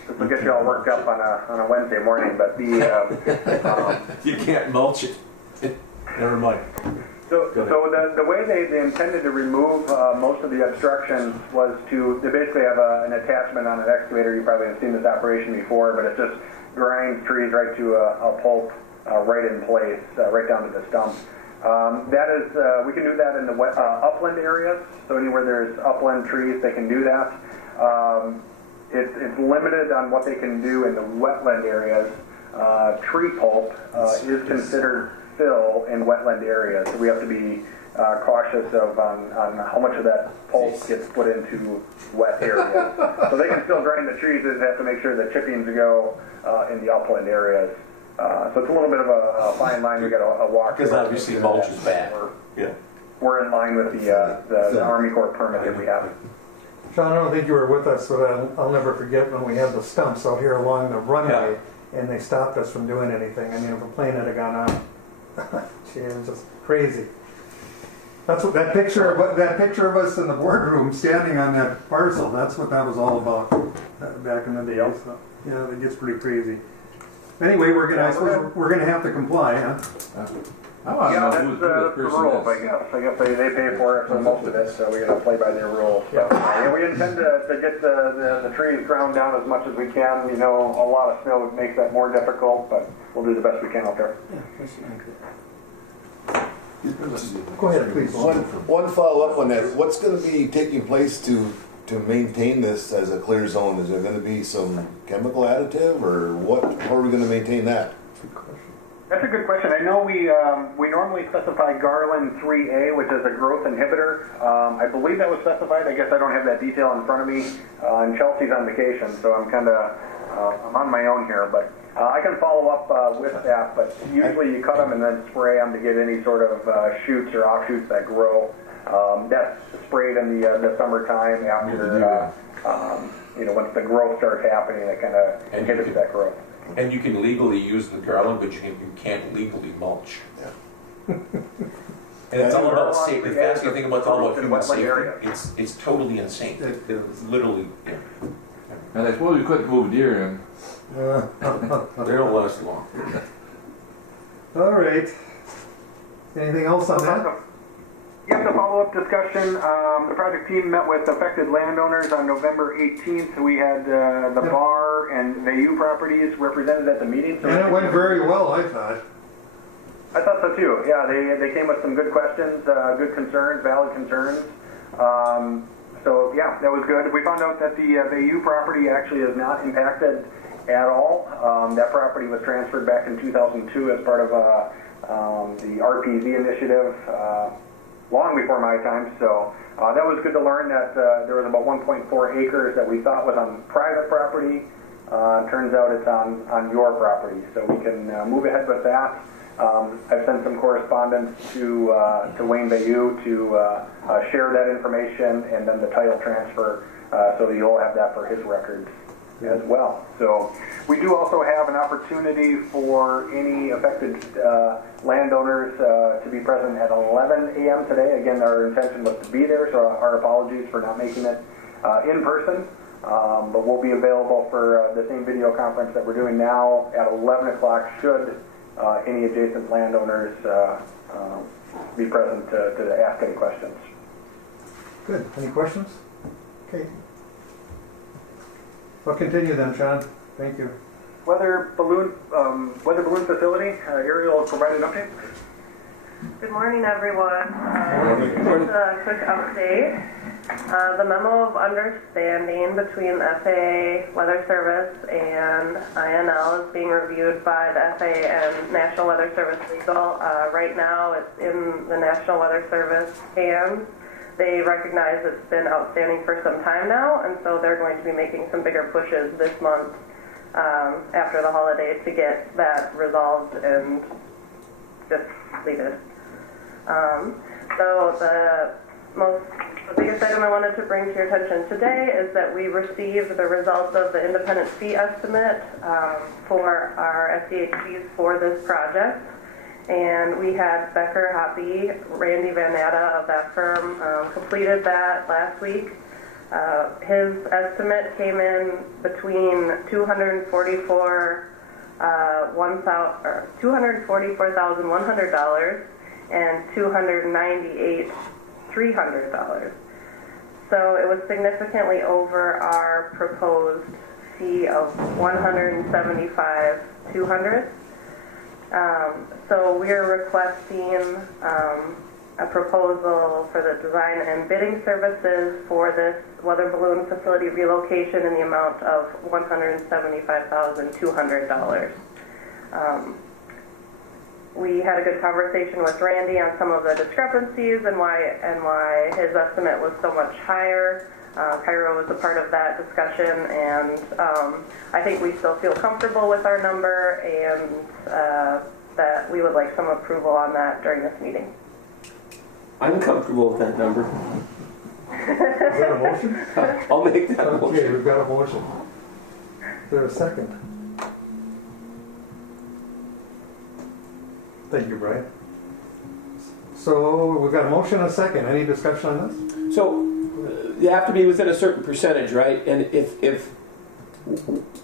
This will get you all worked up on a Wednesday morning, but you can't mulch it. Never mind. So the way they intended to remove most of the obstructions was they basically have an attachment on an excavator. You probably have seen this operation before, but it just grinds trees right to a pulp right in place, right down to the stump. We can do that in the upland areas. So anywhere there's upland trees, they can do that. It's limited on what they can do in the wetland areas. Tree pulp is considered fill in wetland areas, so we have to be cautious on how much of that pulp gets put into wet areas. So they can still grind the trees, they just have to make sure the chippings go in the upland areas. So it's a little bit of a fine line we got to walk. Because obviously mulch is bad. We're in line with the Army Corps permit that we have. Sean, I don't think you were with us, but I'll never forget when we had the stumps out here along the runway, and they stopped us from doing anything. I mean, if a plane had gone on, gee, it was just crazy. That's what that picture of us in the boardroom standing on that parcel. That's what that was all about back in the day. So, it gets pretty crazy. Anyway, we're gonna have to comply, huh? I want to Yeah, know that's who the the person rules, I is. guess. I guess they pay for it for most of it, so we gotta play by their rules. But, yeah, we intend to get the trees ground down as much as we can. You know, a lot of snow makes that more difficult, but we'll do the best we can out there. Yeah, that's not good. Go ahead, please. One follow-up on that, what's gonna be taking place to maintain this as a clear zone? Is there gonna be some chemical additive, or what, how are we gonna maintain that? That's a good question. I know we normally specify Garland 3A, which is a growth inhibitor. I believe that was specified. I guess I don't have that detail in front of me. And Chelsea's on vacation, so I'm I'm on my own here. But I can follow up with that. But usually you cut them and then spray them to get any sort of shoots or offshoots that grow. That's sprayed in the summertime after once the growth starts happening, it kind of inhibits that growth. And you can legally use the garland, but you can't legally mulch. And it's all about safety. The fascinating thing about it's all about human safety. It's totally insane. It's literally. Yeah. And I suppose you couldn't move deer in. They don't last long. All right. Anything else on that? Yep, the follow-up discussion. The project team met with affected landowners on November 18th. We had the bar and VU properties represented at the meeting. So and it went very well, I thought. I thought so too. Yeah, they came with some good questions, good concerns, valid concerns. So yeah, that was good. We found out that the VU property actually is not impacted at all. That property was transferred back in 2002 as part of the RPZ initiative. Long before my time, so that was good to learn that there was about 1.4 acres that we thought was on private property. Turns out it's on your property, so we can move ahead with that. I've sent some correspondence to Wayne Bayou to share that information and then the title transfer, so that you'll have that for his records as well. So we do also have an opportunity for any affected landowners to be present at 11 a.m. today. Again, our intention was to be there, so our apologies for not making it in person. But we'll be available for the same video conference that we're doing now at 11 o'clock should any adjacent landowners be present to ask any questions. Good. Any questions? Okay. I'll continue then, Sean. Thank you. Weather balloon facility. Ariel will provide an update. Good morning, everyone. Just a quick update. The memo of understanding between the FAA Weather Service and INL is being reviewed by the FAA and National Weather Service Legal. Right now, it's in the National Weather Service hands. They recognize it's been outstanding for some time now, and so they're going to be making some bigger pushes this month after the holiday to get that resolved and just completed. So the biggest item I wanted to bring to your attention today is that we received the results of the independent fee estimate for our SCHPs for this project. And we had Becker Hoppy, Randy Van Natta of that firm, completed that last week. His estimate came in between $244,100 and $298,300. So it was significantly over our proposed fee of $175,200. So we're requesting a proposal for the design and bidding services for this weather balloon facility relocation in the amount of $175,200. We had a good conversation with Randy on some of the discrepancies and why his estimate was so much higher. Cairo was a part of that discussion, and I think we still feel comfortable with our number, and that we would like some approval on that during this meeting. I'm comfortable with that number. Is that a motion? I'll make that motion. Okay, we've got a motion. Is there a second? Thank you, Brian. So we've got a motion and a second. Any discussion on this? So you have to be within a certain percentage, right? And if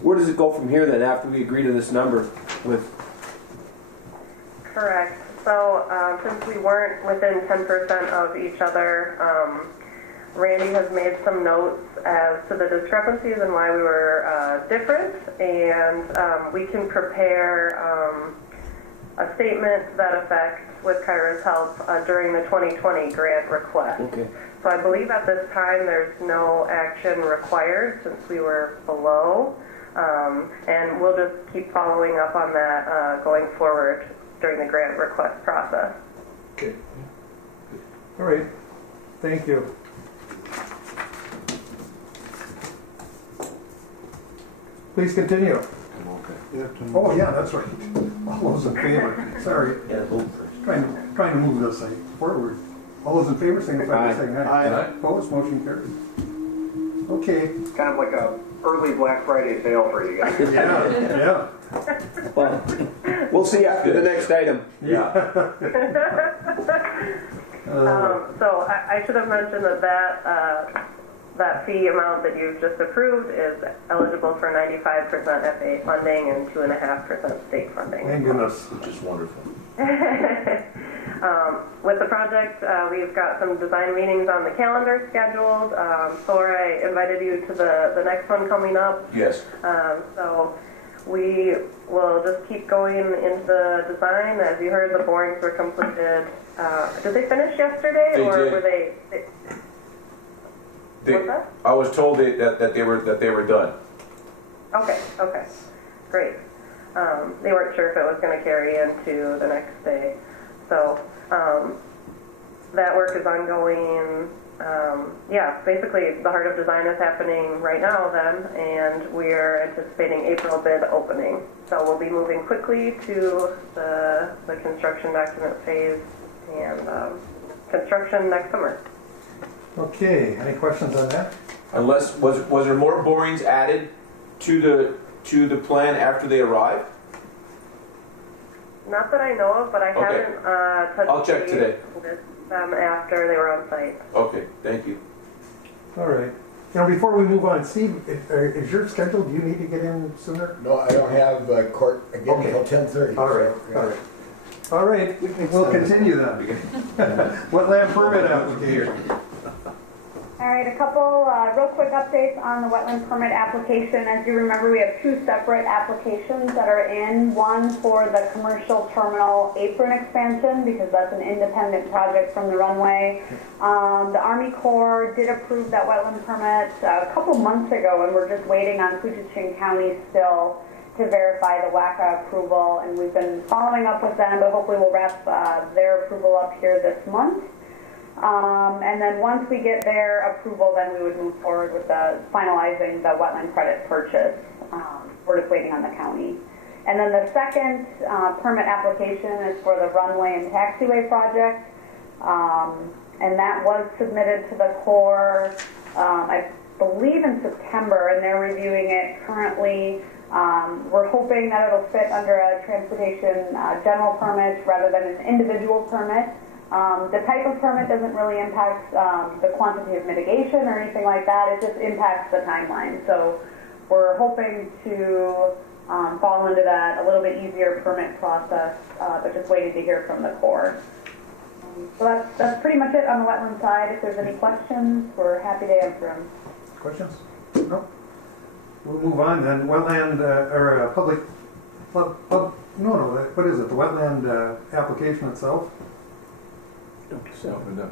where does it go from here then after we agree to this number with? Correct. Since we weren't within 10% of each other, Randy has made some notes as to the discrepancies and why we were different, and we can prepare a statement to that effect with Kyra's help during the 2020 grant request. Okay. So I believe at this time there's no action required since we were below, and we'll just keep following up on that going forward during the grant request process. Okay. All right, thank you. Please continue. Oh, yeah, that's right. All those in favor, sorry. Yeah, vote first. Trying to move this thing forward. All those in favor, signify by saying aye. Aye. Opposed, motion carried. Okay, Kind of like a early Black Friday sale for you guys. yeah. Well, we'll see after the next item. Yeah. So I should have mentioned that fee amount that you've just approved is eligible for 95% FA funding and 2.5% state funding. Thank goodness. Which is wonderful. With the project, we've got some design meetings on the calendar scheduled. Thor, I invited you to the next one coming up. Yes. So we will just keep going into the design. As you heard, the borings were completed. Did they finish yesterday, They or did. were they what's that? I was told that they were done. Okay, great. They weren't sure if it was going to carry into the next day. So that work is ongoing. Basically the heart of design is happening right now then, and we're anticipating April bid opening. So we'll be moving quickly to the construction document phase and construction next summer. Okay, any questions on that? Unless was there more borings added to the plan after they arrived? Not that I know of, but I Okay. haven't touched I'll check base today. with them after they were on site. Okay, thank you. All right. Before we move on, Steve, is your schedule, do you need to get in sooner? No, I don't have court again Okay. until 10:30. All right, all right. All right, we'll continue then. Wetland permit application. All right, a couple real quick updates on the wetland permit application. As you remember, we have two separate applications that are in. One for the commercial terminal apron expansion, because that's an independent project from the runway. The Army Corps did approve that wetland permit a couple months ago, and we're just waiting on Coochin County still to verify the WACA approval, and we've been following up with them, but hopefully we'll wrap their approval up here this month. And then once we get their approval, then we would move forward with finalizing the wetland credit purchase. We're just waiting on the county. And then the second permit application is for the runway and taxiway project. And that was submitted to the Corps, I believe in September, and they're reviewing it currently. We're hoping that it'll fit under a transportation general permit rather than an individual permit. The type of permit doesn't really impact the quantity of mitigation or anything like that. It just impacts the timeline. So we're hoping to fall into that, a little bit easier permit process, but just waiting to hear from the Corps. So that's pretty much it on the wetland side. If there's any questions, we're happy to answer them. Questions? No? We'll move on then. Wetland, public, what is it? The wetland application itself?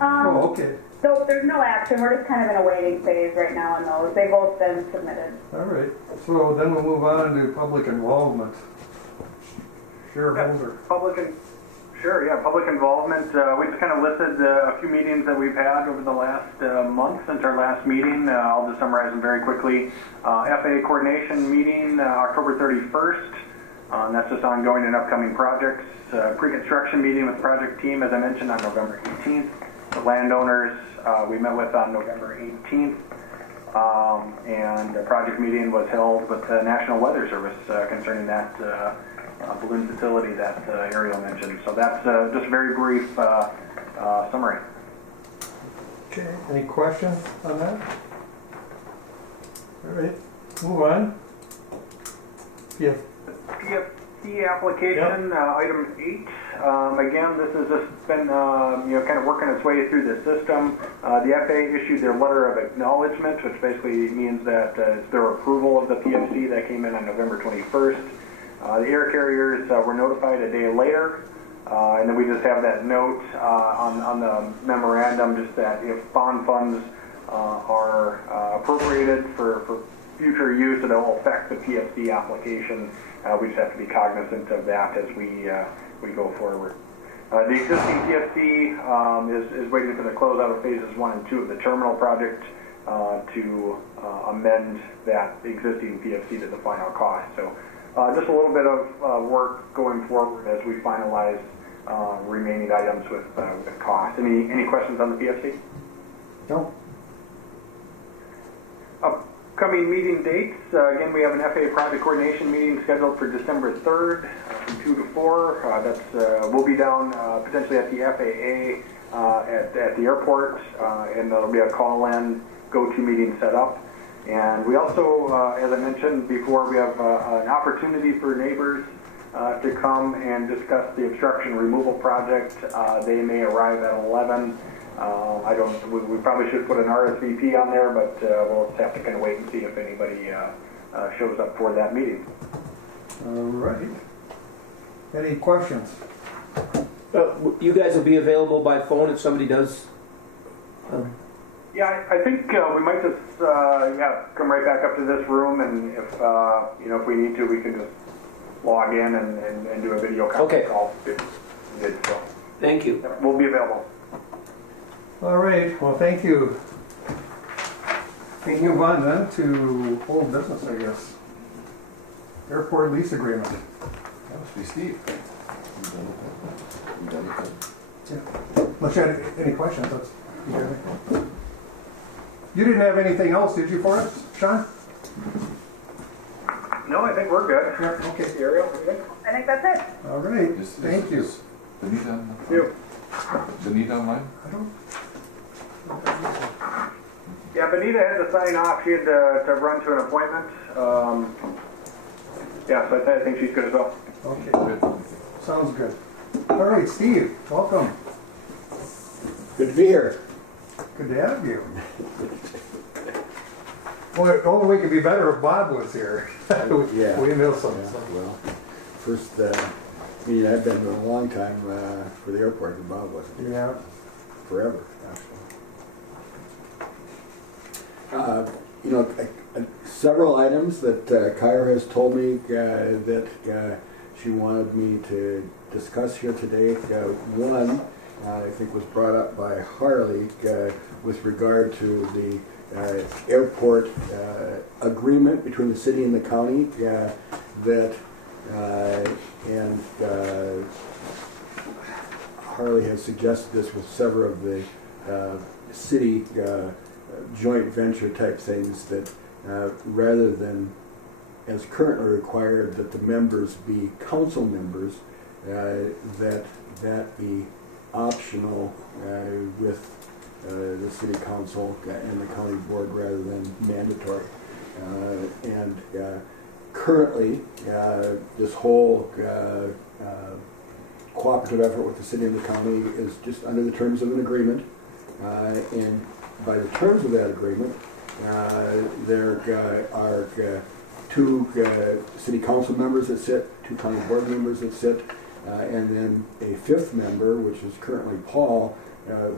Oh, okay. So there's no action. We're just kind of in a waiting phase right now on those. They've both been submitted. All right. So then we'll move on to public involvement. Shareholder. Public involvement. We just kind of listed a few meetings that we've had over the last month since our last meeting. I'll just summarize them very quickly. FAA coordination meeting, October 31st. And that's just ongoing and upcoming projects. Pre-construction meeting with the project team, as I mentioned, on November 18th. The landowners we met with on November 18th. And a project meeting was held with the National Weather Service concerning that balloon facility that Ariel mentioned. So that's just a very brief summary. Okay. Any questions on that? All right. Move on. Yeah. PFC application, item 8. Again, this has just been, kind of working its way through the system. The FAA issued their letter of acknowledgement, which basically means that it's their approval of the PFC that came in on November 21st. The air carriers were notified a day later, and then we just have that note on the memorandum, just that if bond funds are appropriated for future use, it will affect the PFC application. We just have to be cognizant of that as we go forward. The existing PFC is waiting for the closeout of phases 1 and 2 of the terminal project to amend that existing PFC to the final cost. So just a little bit of work going forward as we finalize remaining items with cost. Any questions on the PFC? No. Upcoming meeting dates, again, we have an FAA project coordination meeting scheduled for December 3rd from 2 to 4. We'll be down potentially at the FAA at the airport, and there'll be a call-in, go-to meeting set up. And we also, as I mentioned before, we have an opportunity for neighbors to come and discuss the obstruction removal project. They may arrive at 11. We probably should put an RSVP on there, but we'll just have to kind of wait and see if anybody shows up for that meeting. All right. Any questions? You guys will be available by phone if somebody does. Yeah, I think we might just come right back up to this room, and if we need to, we can just log in and do a video conference call. So, thank you. We'll be available. All right. Well, thank you. We can move on then to old business, I guess. Airport lease agreement. That must be Steve. You done it? Yeah. Unless you had any questions, you didn't have anything else, did you, for us, Sean? No, I think we're good. Yeah, okay. Ariel, are you good? I think that's it. All right. Thank you. Benita online? You. Benita online? I don't. Yeah, Benita had to sign off. She had to run to an appointment. So I think she's good as well. Okay. Good. Sounds good. All right, Steve, welcome. Good to be here. Good to have you. Well, the only way it could be better if Bob was here. Yeah. We miss him. Yeah, well, first meeting I've been to in a long time for the airport, and Bob wasn't. Yeah. Forever, actually. Several items that Kyra has told me that she wanted me to discuss here today. One, I think, was brought up by Harley with regard to the airport agreement between the city and the county and Harley has suggested this with several of the city joint venture type things, that rather than as currently required that the members be council members, that be optional with the city council and the county board rather than mandatory. Currently, this whole cooperative effort with the city and the county is just under the terms of an agreement, and by the terms of that agreement, there are two city council members that sit, two county board members that sit, and then a fifth member, which is currently Paul,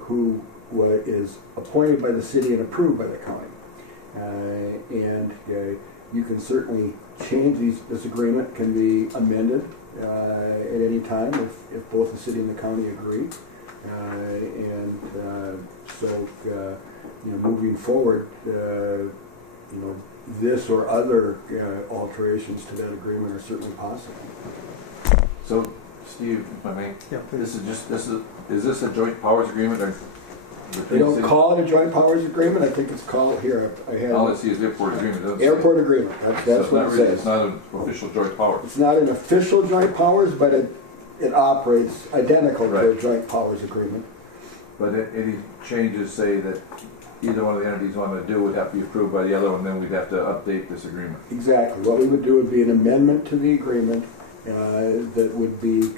who is appointed by the city and approved by the county. You can certainly change this agreement can be amended at any time if both the city and the county agree. Moving forward, this or other alterations to that agreement are certainly possible. So, Steve, if I may, Yeah, please. is this a joint powers agreement or? They don't call it a joint powers agreement. I think it's called here. I had all I see is airport agreement. Doesn't airport say. agreement. That's So what it says. It's not an official joint powers. It's not an official joint powers, but it operates identical to a joint powers agreement. But any changes say that either one of the entities want to do would have to be approved by the other one, then we'd have to update this agreement. Exactly. What we would do would be an amendment to the agreement that would be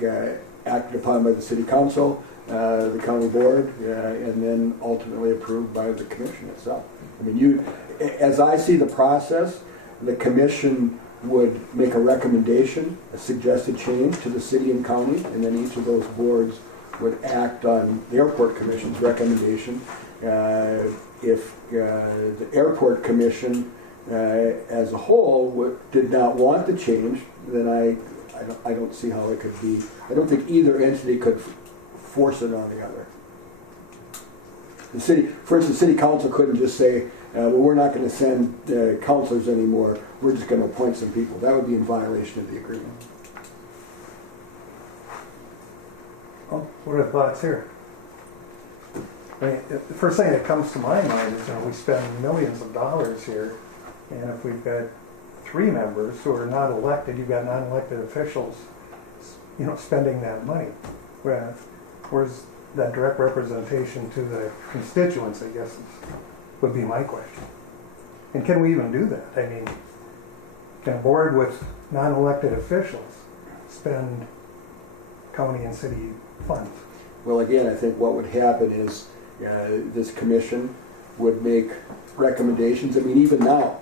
acted upon by the city council, the county board, and then ultimately approved by the commission itself. I mean, as I see the process, the commission would make a recommendation, a suggested change to the city and county, and then each of those boards would act on the airport commission's recommendation. If the airport commission as a whole did not want the change, then I don't see how it could be. I don't think either entity could force it on the other. The city, for instance, the city council couldn't just say, well, we're not going to send councilors anymore. We're just going to appoint some people. That would be in violation of the agreement. Well, what are the thoughts here? I mean, the first thing that comes to my mind is, we spend millions of dollars here, and if we've got 3 members who are not elected, you've got non-elected officials, spending that money. Where's that direct representation to the constituents, I guess, would be my question. And can we even do that? I mean, can a board with non-elected officials spend county and city funds? Well, again, I think what would happen is this commission would make recommendations. I mean, even now,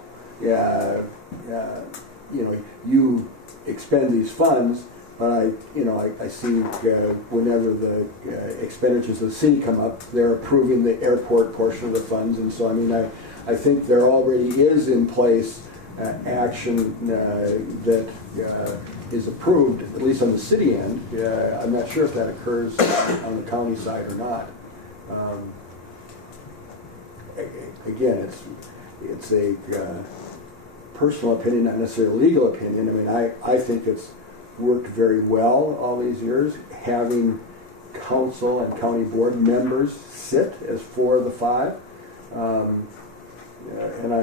you expend these funds, but I see whenever the expenditures of the city come up, they're approving the airport portion of the funds, and so I mean, I think there already is in place action that is approved, at least on the city end. I'm not sure if that occurs on the county side or not. Again, it's a personal opinion, not necessarily a legal opinion. I mean, I think it's worked very well all these years, having council and county board members sit as 4 of the 5. And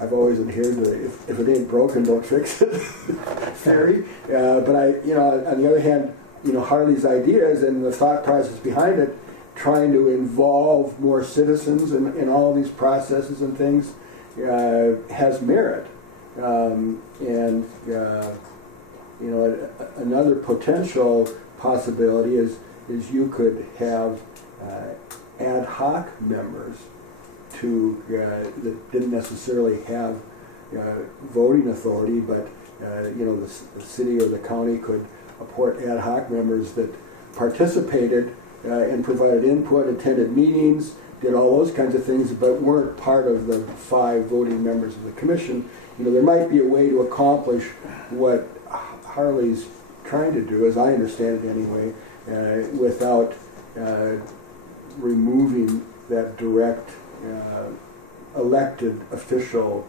I've always adhered to the, if it ain't broken, don't fix it theory. But on the other hand, Harley's ideas and the thought process behind it, trying to involve more citizens in all these processes and things, has merit. Another potential possibility is you could have ad hoc members that didn't necessarily have voting authority, but the city or the county could appoint ad hoc members that participated and provided input, attended meetings, did all those kinds of things, but weren't part of the 5 voting members of the commission. There might be a way to accomplish what Harley's trying to do, as I understand it anyway, without removing that direct elected official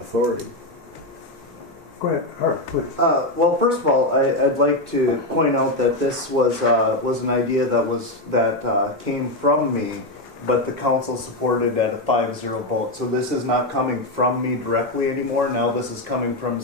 authority. Go ahead, Harley, please. Well, first of all, I'd like to point out that this was an idea that came from me, but the council supported at a 5-0 vote. So this is not coming from me directly anymore. Now this is coming from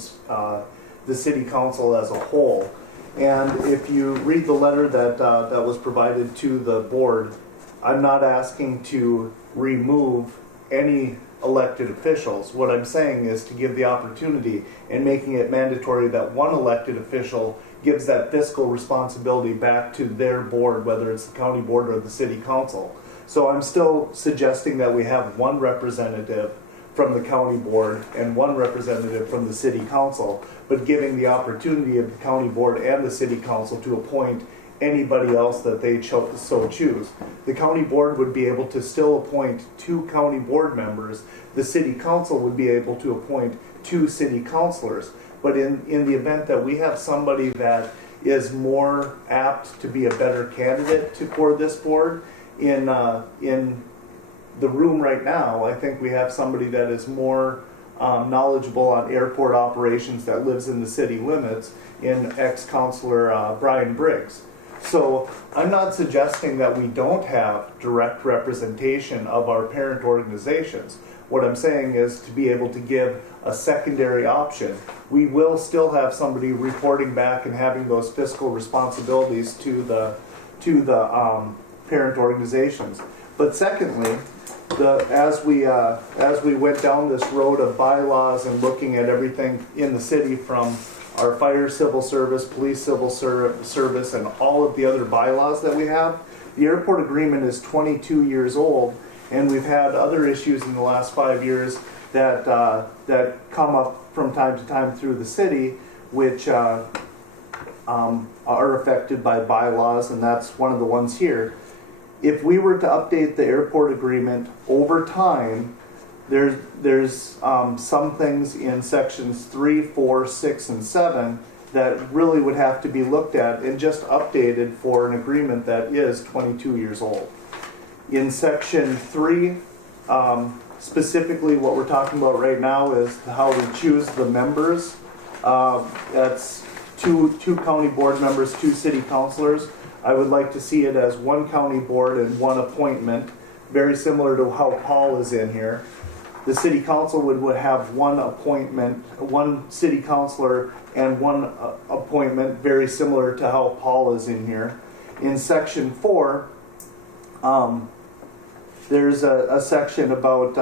the city council as a whole. And if you read the letter that was provided to the board, I'm not asking to remove any elected officials. What I'm saying is to give the opportunity and making it mandatory that one elected official gives that fiscal responsibility back to their board, whether it's the county board or the city council. So I'm still suggesting that we have one representative from the county board and one representative from the city council, but giving the opportunity of the county board and the city council to appoint anybody else that they so choose. The county board would be able to still appoint 2 county board members. The city council would be able to appoint 2 city councilors. But in the event that we have somebody that is more apt to be a better candidate for this board, in the room right now, I think we have somebody that is more knowledgeable on airport operations that lives in the city limits in ex-councilor Brian Briggs. So I'm not suggesting that we don't have direct representation of our parent organizations. What I'm saying is to be able to give a secondary option. We will still have somebody reporting back and having those fiscal responsibilities to the parent organizations. But secondly, as we went down this road of bylaws and looking at everything in the city from our fire civil service, police civil service, and all of the other bylaws that we have, the airport agreement is 22 years old, and we've had other issues in the last 5 years that come up from time to time through the city, which are affected by bylaws, and that's one of the ones here. If we were to update the airport agreement over time, there's some things in sections 3, 4, 6, and 7 that really would have to be looked at and just updated for an agreement that is 22 years old. In section 3, specifically what we're talking about right now is how we choose the members. That's two county board members, 2 city councilors. I would like to see it as 1 county board and 1 appointment, very similar to how Paul is in here. The city council would have 1 appointment, 1 city councilor and 1 appointment, very similar to how Paul is in here. In section 4, there's a section about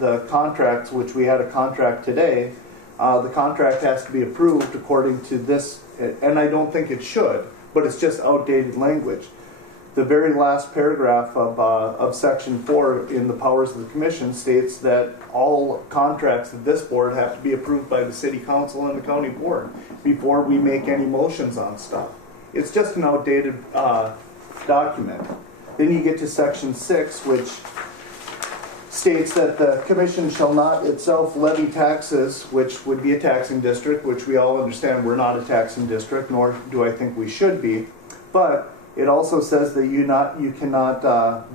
the contracts, which we had a contract today. The contract has to be approved according to this, and I don't think it should, but it's just outdated language. The very last paragraph of section 4 in the powers of the commission states that all contracts of this board have to be approved by the city council and the county board before we make any motions on stuff. It's just an outdated document. Then you get to section 6, which states that the commission shall not itself levy taxes, which would be a taxing district, which we all understand we're not a taxing district, nor do I think we should be. But it also says that you cannot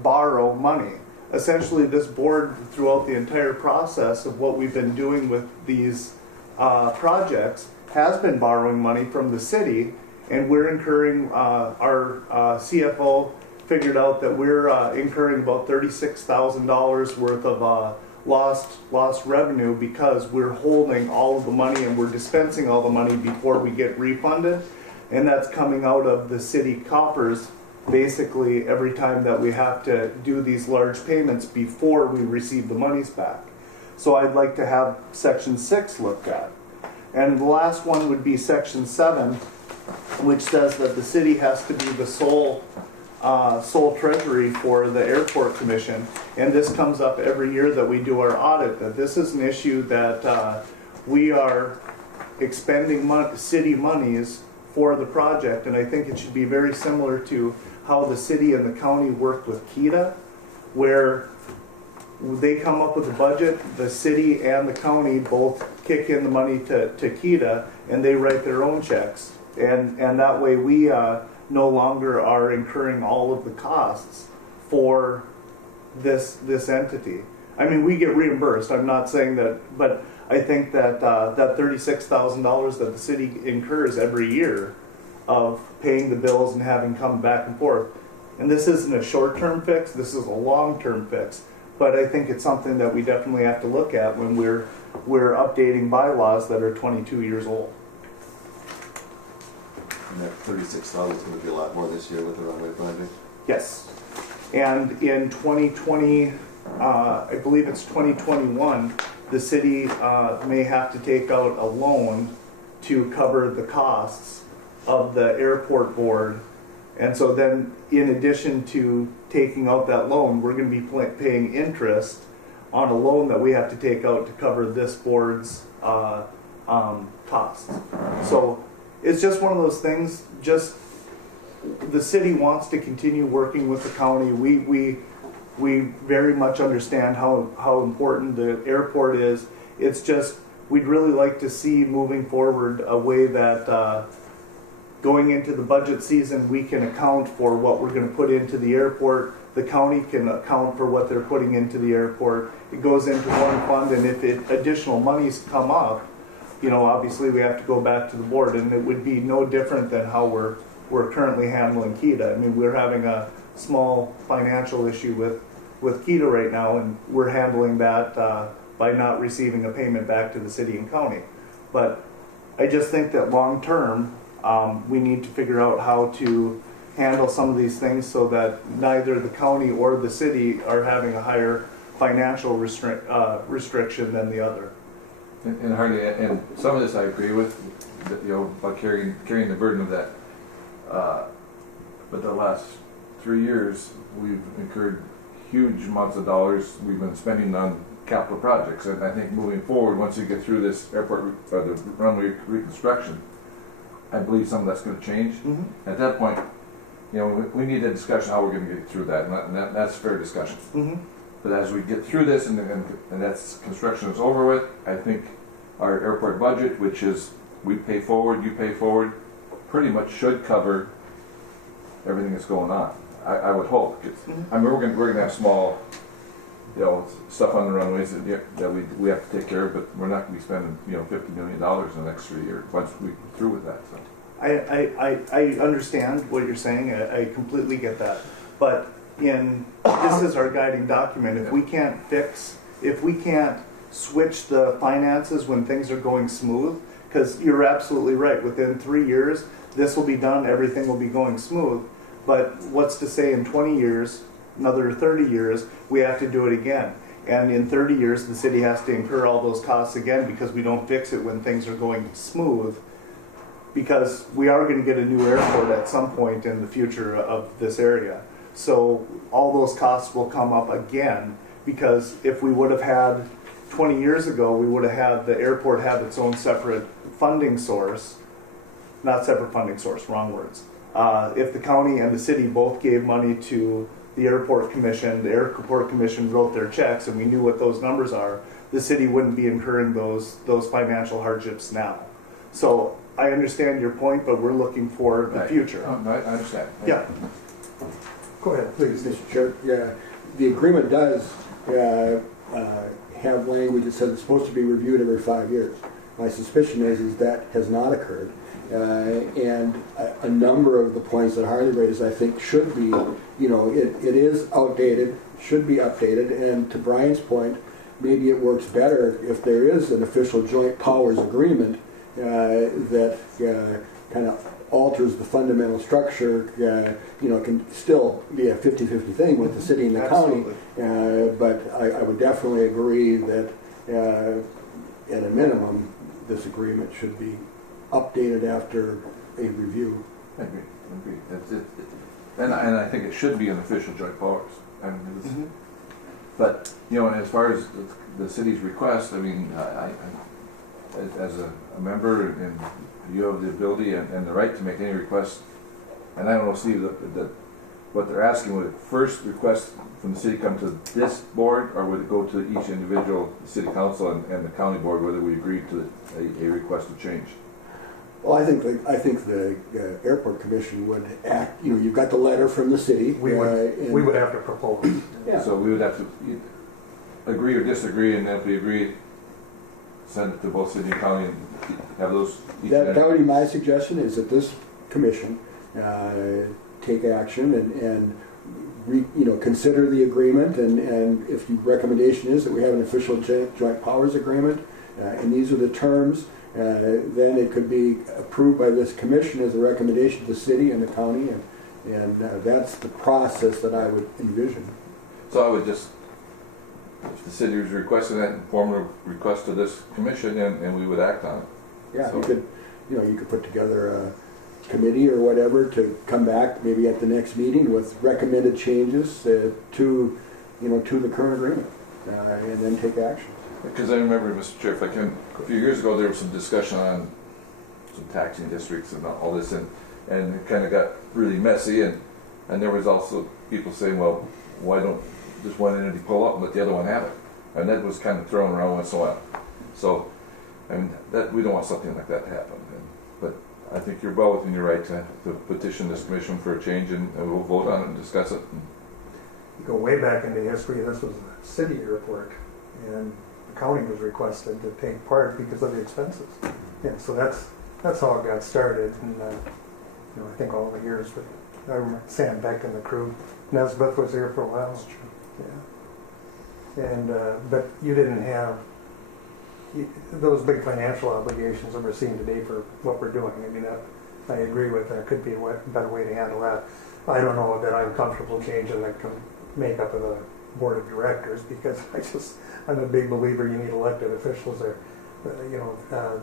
borrow money. Essentially, this board, throughout the entire process of what we've been doing with these projects, has been borrowing money from the city, and we're incurring, our CFO figured out that we're incurring about $36,000 worth of lost revenue because we're holding all of the money and we're dispensing all the money before we get refunded. And that's coming out of the city coffers basically every time that we have to do these large payments before we receive the monies back. So I'd like to have section 6 looked at. And the last one would be section 7, which says that the city has to be the sole treasury for the airport commission. And this comes up every year that we do our audit, that this is an issue that we are expending city monies for the project, and I think it should be very similar to how the city and the county worked with KEDA, where they come up with a budget, the city and the county both kick in the money to KEDA, and they write their own checks. And that way we no longer are incurring all of the costs for this entity. I mean, we get reimbursed, I'm not saying that, but I think that that $36,000 that the city incurs every year of paying the bills and having come back and forth, and this isn't a short-term fix, this is a long-term fix, but I think it's something that we definitely have to look at when we're updating bylaws that are 22 years old. And that 36,000 is going to be a lot more this year with the runway project. Yes, and in 2020, I believe it's 2021, the city may have to take out a loan to cover the costs of the airport board. And so then, in addition to taking out that loan, we're going to be paying interest on a loan that we have to take out to cover this board's costs. So it's just one of those things, just the city wants to continue working with the county. We very much understand how important the airport is. It's just, we'd really like to see moving forward a way that going into the budget season, we can account for what we're going to put into the airport. The county can account for what they're putting into the airport. It goes into one fund, and if additional monies come up, you know, obviously we have to go back to the board, and it would be no different than how we're currently handling KEDA. I mean, we're having a small financial issue with KEDA right now, and we're handling that by not receiving a payment back to the city and county. But I just think that long term, we need to figure out how to handle some of these things so that neither the county or the city are having a higher financial restriction than the other. And hardly, and some of this I agree with, that, about carrying the burden of that. But the last 3 years, we've incurred huge amounts of dollars we've been spending on capital projects. And I think moving forward, once you get through this airport, or the runway reconstruction, I believe some of that's going to change. Mm-hmm. At that point, we need a discussion how we're going to get through that, and that's fair discussion. Mm-hmm. But as we get through this and that's construction is over with, I think our airport budget, which is we pay forward, you pay forward, pretty much should cover everything that's going on. I would hope. I mean, we're going to have small, stuff on the runways that we have to take care of, but we're not going to be spending $50 million in the next 3 years once we're through with that. So. I understand what you're saying. I completely get that. But this is our guiding document. If we can't switch the finances when things are going smooth, because you're absolutely right, within 3 years, this will be done, everything will be going smooth. But what's to say in 20 years, another 30 years, we have to do it again. And in 30 years, the city has to incur all those costs again because we don't fix it when things are going smooth. Because we are going to get a new airport at some point in the future of this area. So all those costs will come up again, because if we would have had 20 years ago, we would have had the airport have its own separate funding source, not separate funding source, wrong words. If the county and the city both gave money to the airport commission, the airport commission wrote their checks, and we knew what those numbers are, the city wouldn't be incurring those financial hardships now. So I understand your point, but we're looking for the future. I understand. Yeah. Go ahead, please. Mr. Chair, yeah, the agreement does have language that says it's supposed to be reviewed every 5 years. My suspicion is that has not occurred. And a number of the points that Harley raised, I think, should be, it is outdated, should be updated, and to Brian's point, maybe it works better if there is an official joint powers agreement that kind of alters the fundamental structure, can still be a 50-50 thing with the city and the Absolutely. county, but I would definitely agree that at a minimum, this agreement should be updated after a review. I agree. That's it. And I think it should be an official joint powers. I mean, but as far as the city's request, I mean, I as a member, and you have the ability and the right to make any request. And I don't see what they're asking. Would it first request from the city come to this board, or would it go to each individual city council and the county board, whether we agree to a request of change? Well, I think the airport commission would act. You've got the letter from the city. We would have to propose. Yeah. So we would have to agree or disagree, and if we agree, send it to both city and county and have those. That would be my suggestion, is that this commission take action and consider the agreement, and if the recommendation is that we have an official joint powers agreement, and these are the terms, then it could be approved by this commission as a recommendation to the city and the county, and that's the process that I would envision. So I would just, if the city was requesting that, form a request to this commission, and we would act on it. Yeah, so. you could put together a committee or whatever to come back maybe at the next meeting with recommended changes to the current agreement, and then take action. Because I remember, Mr. Chair, if I can, a few years ago there was some discussion on some taxing districts and all this, and it kind of got really messy, and there was also people saying, well, why don't just one entity pull up and let the other one have it? And that was kind of thrown around once in a while. So, that we don't want something like that to happen. But I think you're well within your right to petition this commission for a change, and we'll vote on it and discuss it. You go way back into history, this was a city airport, and the county was requested to take part because of the expenses. And so that's how it got started, and I think all the years, but I remember Sam Beck and the crew. Nesbitt was here for a while. Yeah. And but you didn't have those big financial obligations that we're seeing today for what we're doing. I mean, I agree with that. Could be a better way to handle that. I don't know that I'm comfortable changing the makeup of the board of directors because I'm a big believer you need elected officials there.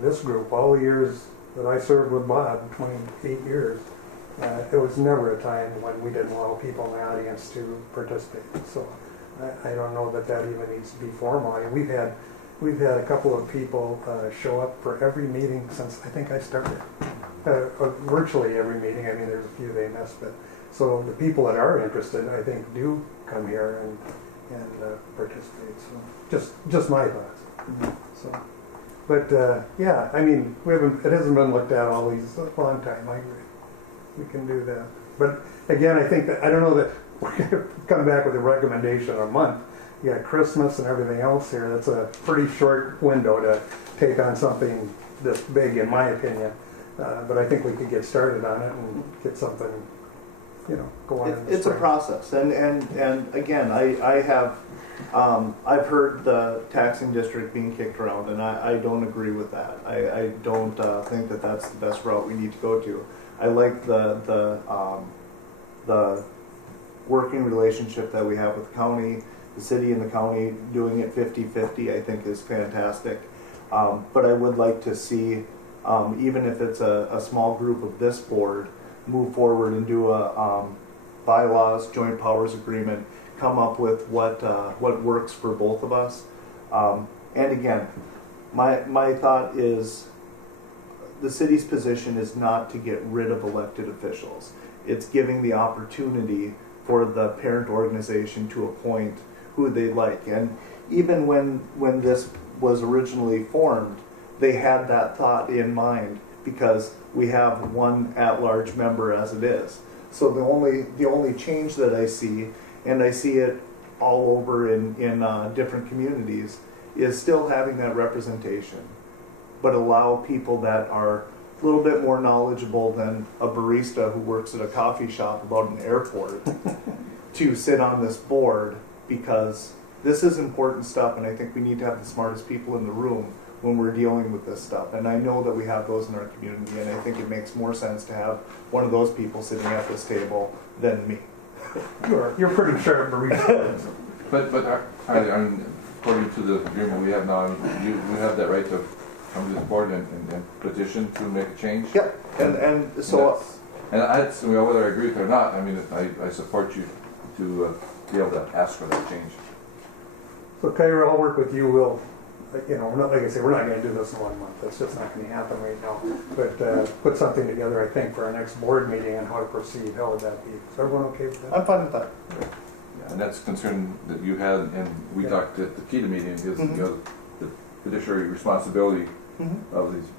This group, all the years that I served with Bob, 28 years, it was never a time when we didn't allow people in the audience to participate. So I don't know that even needs to be formal. I mean, we've had a couple of people show up for every meeting since I think I started. Virtually every meeting. I mean, there's a few they missed, but so the people that are interested, I think, do come here and participate. So just my thoughts. So, but yeah, I mean, it hasn't been looked at all these long time. I agree. We can do that. But again, I think that I don't know that we're going to come back with a recommendation a month. You got Christmas and everything else here. That's a pretty short window to take on something this big, in my opinion. But I think we could get started on it and get something, going. It's a process, and again, I've heard the taxing district being kicked around, and I don't agree with that. I don't think that that's the best route we need to go to. I like the working relationship that we have with the county. The city and the county doing it 50-50 I think is fantastic. But I would like to see, even if it's a small group of this board, move forward and do a bylaws, joint powers agreement, come up with what works for both of us. And again, my thought is the city's position is not to get rid of elected officials. It's giving the opportunity for the parent organization to appoint who they like. And even when this was originally formed, they had that thought in mind because we have one at-large member as it is. So the only change that I see, and I see it all over in different communities, is still having that representation, but allow people that are a little bit more knowledgeable than a barista who works at a coffee shop about an airport to sit on this board, because this is important stuff, and I think we need to have the smartest people in the room when we're dealing with this stuff. And I know that we have those in our community, and I think it makes more sense to have one of those people sitting at this table than me. You're pretty sharp, barista. But according to the agreement we have now, you have that right to come to the board and petition to make a change? Yep, and so... whether I agree with it or not, I mean, I support you to be able to ask for that change. So Kyra, I'll work with you. We'll, we're not, like I say, we're not going to do this in 1 month. That's just not going to happen right now. But put something together, I think, for our next board meeting and how to proceed. How would that be? Is everyone okay with that? I'm fine with that. Yeah, and that's a concern that you had, and we talked at the KEDA meeting, is the fiduciary responsibility of these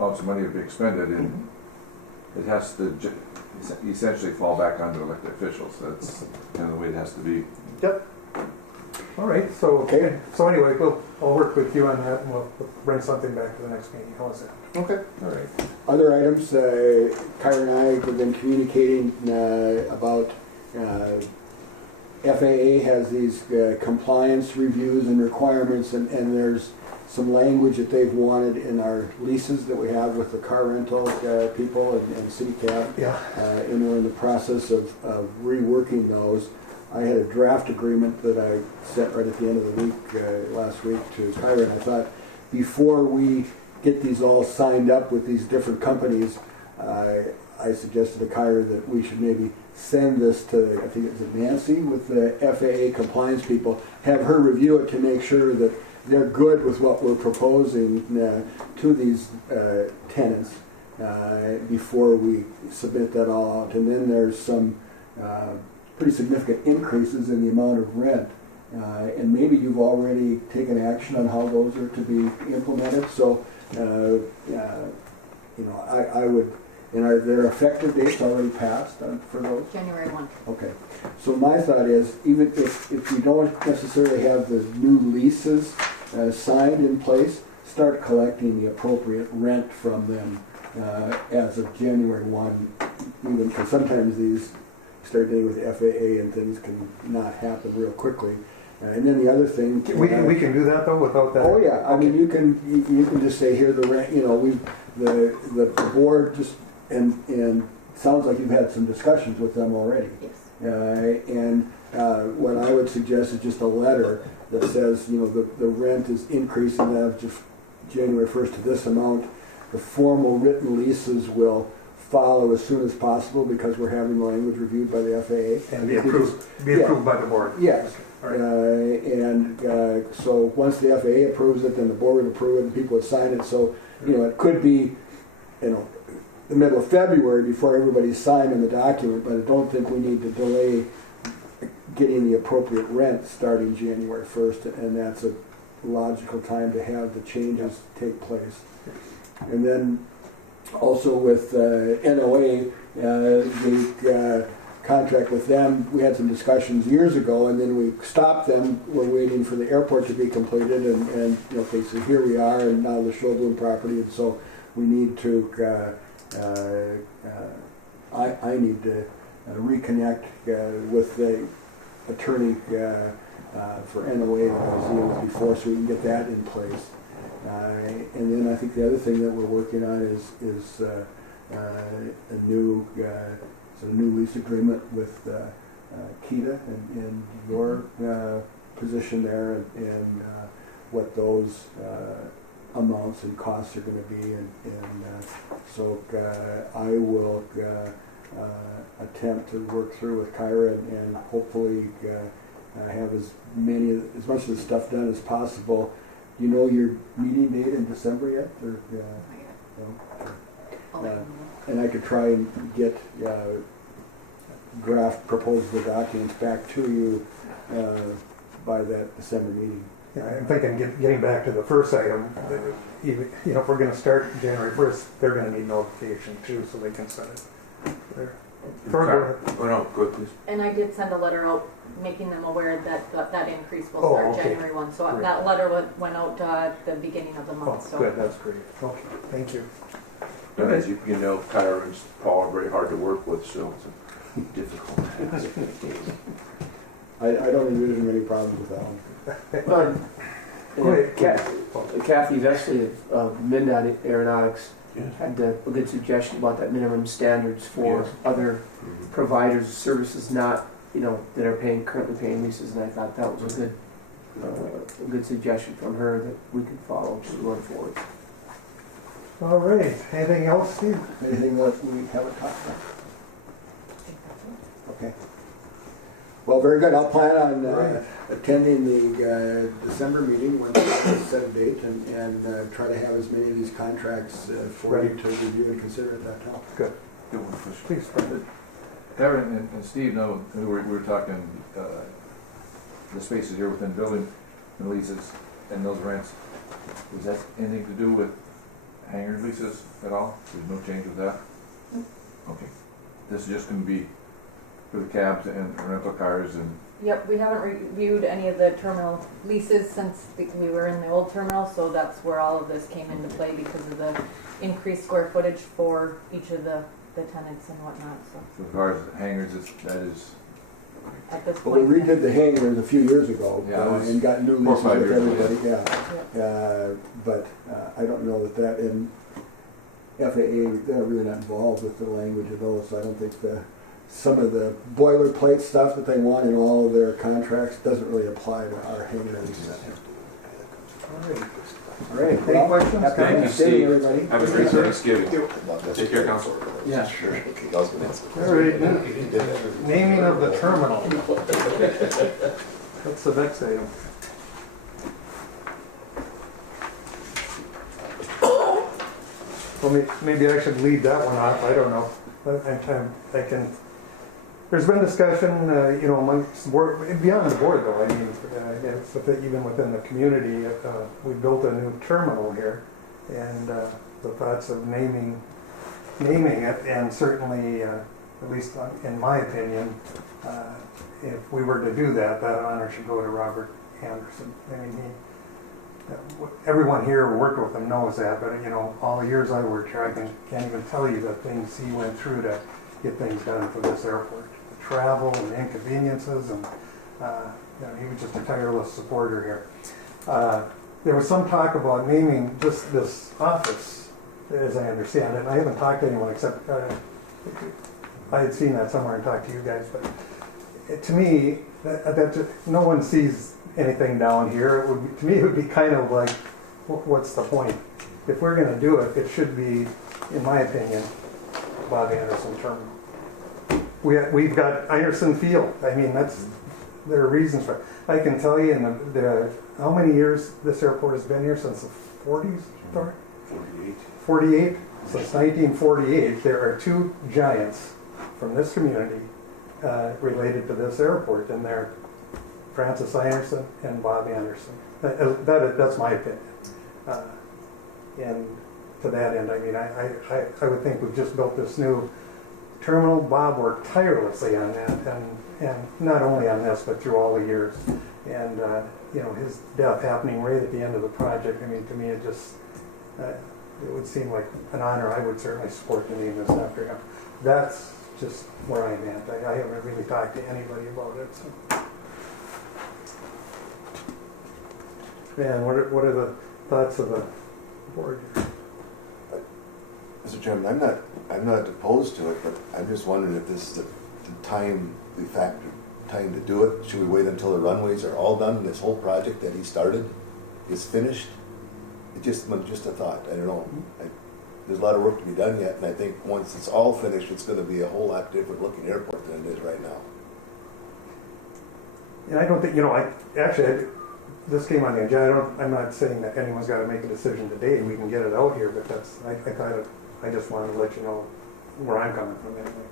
amounts of money to be expended, and it has to essentially fall back onto elected officials. That's kind of the way it has to be. Yep. All right. So okay. So anyway, I'll work with you on that, and we'll bring something back to the next meeting. How's that? Okay. All right. Other items, Kyra and I have been communicating about FAA has these compliance reviews and requirements, and there's some language that they've wanted in our leases that we have with the car rental people and city cab. Yeah. And we're in the process of reworking those. I had a draft agreement that I sent right at the end of the week, last week, to Kyra, and I thought before we get these all signed up with these different companies, I suggested to Kyra that we should maybe send this to, I think it was Nancy with the FAA compliance people, have her review it to make sure that they're good with what we're proposing to these tenants before we submit that all out. And then there's some pretty significant increases in the amount of rent. And maybe you've already taken action on how those are to be implemented. So, I would, and are their effective dates already passed for those? January 1. Okay. So my thought is, even if we don't necessarily have the new leases signed in place, start collecting the appropriate rent from them as of January 1, even because sometimes these start dealing with FAA and things can not happen real quickly. And then the other thing, we can do that though without that. Oh yeah, I mean you can just say here the rent. The board just and sounds like you've had some discussions with them already. Yes. And what I would suggest is just a letter that says, the rent is increasing as of January 1st to this amount. The formal written leases will follow as soon as possible because we're having the language reviewed by the FAA. And be approved by the board. Yes. All right. So once the FAA approves it, then the board would approve it and people would sign it. So, it could be, the middle of February before everybody's signing the document, but I don't think we need to delay getting the appropriate rent starting January 1st, and that's a logical time to have the changes take place. And then also with NOA, the contract with them, we had some discussions years ago, and then we stopped them. We're waiting for the airport to be completed, and okay, so here we are, and now the Showbloom property, and so we need to, I need to reconnect with the attorney for NOA that I was dealing with before, so we can get that in place. And then I think the other thing that we're working on is a new lease agreement with Kita and your position there, and what those amounts and costs are going to be, and so I will attempt to work through with Kyra and hopefully have as much of the stuff done as possible. You know your meeting date in December yet? Or, no? And I could try and get draft proposal documents back to you by that December meeting. Yeah, I'm thinking getting back to the first item, even, if we're going to start January 1st, they're going to need notification too, so they can set it there. Oh, no, good, please. And I did send a letter out making them aware that increase will Oh, start okay. January 1. So Great. that letter went out at the beginning of the month. Oh, so. good, that's great. Okay, thank you. And as you know, Kyra and Paul are very hard to work with, so it's a difficult task. I don't envision any problems with that one. Go ahead. Kathy Vesley of Midnight Aeronautics had a good suggestion about that minimum standards for other providers of services not, that are currently paying leases, and I thought that was a good suggestion from her that we can follow going forward. All right. Anything else, Steve? Anything that we haven't talked about? Okay. Well, very good. I'll plan on attending the December meeting when we set a date and try to have as many of these contracts for you to review and consider at that time. Good. Good one, Chris. Please. Erin and Steve know, we were talking the spaces here within building and leases and those rents. Does that anything to do with hangar leases at all? There's no change with that? Okay. This is just going to be for the cabs and rental cars and... Yep, we haven't reviewed any of the terminal leases since we were in the old terminal, so that's where all of this came into play because of the increased square footage for each of the tenants and whatnot. So As far as hangars, that is... at this Well, point, we redid the hangars a few years ago and got new leases 4 or 5 with years everybody. ago. But I don't know that in FAA, they're really not involved with the language of those, so I don't think some of the boilerplate stuff that they want in all of their contracts doesn't really apply to our hangar leases. All right. All right. Any questions? Happy Thank you, Thanksgiving, Steve. everybody. Have a great Thanksgiving. Take care, Council. Yeah. All right. Naming of the terminal. That's the next item. Well, maybe I should lead that one off. I don't know. I can. There's been discussion, amongst the board, beyond the board though. I mean, it's even within the community. We built a new terminal here, and the thoughts of naming it, and certainly, at least in my opinion, if we were to do that, that honor should go to Robert Anderson. I mean, everyone here who worked with him knows that, but all the years I worked here, I can't even tell you the things he went through to get things done for this airport. The travel and the inconveniences, and he was just a tireless supporter here. There was some talk about naming just this office as I understand it. I haven't talked to anyone except, I had seen that somewhere and talked to you guys, but to me, no one sees anything down here. To me, it would be kind of like, what's the point? If we're going to do it, it should be, in my opinion, Bob Anderson Terminal. We've got Inerson Field. I mean, there are reasons for it. I can tell you how many years this airport has been here, since the 40s, Dory? 48. Since 1948, there are two giants from this community related to this airport, and they're Francis Inerson and Bob Anderson. That's my opinion. And to that end, I mean, I would think we've just built this new terminal. Bob worked tirelessly on that, and not only on this, but through all the years. And his death happening right at the end of the project, I mean, to me, it just it would seem like an honor. I would certainly support the name this after him. That's just where I'm at. I haven't really talked to anybody about it. So. And what are the thoughts of the board here? Mr. Chairman, I'm not opposed to it, but I'm just wondering if this is the time to do it. Should we wait until the runways are all done and this whole project that he started is finished? It's just a thought. I don't know. There's a lot of work to be done yet, and I think once it's all finished, it's going to be a whole lot different looking airport than it is right now. And I don't think, this came on the agenda. I'm not saying that anyone's got to make a decision today and we can get it out here, but I just wanted to let you know where I'm coming from anyway.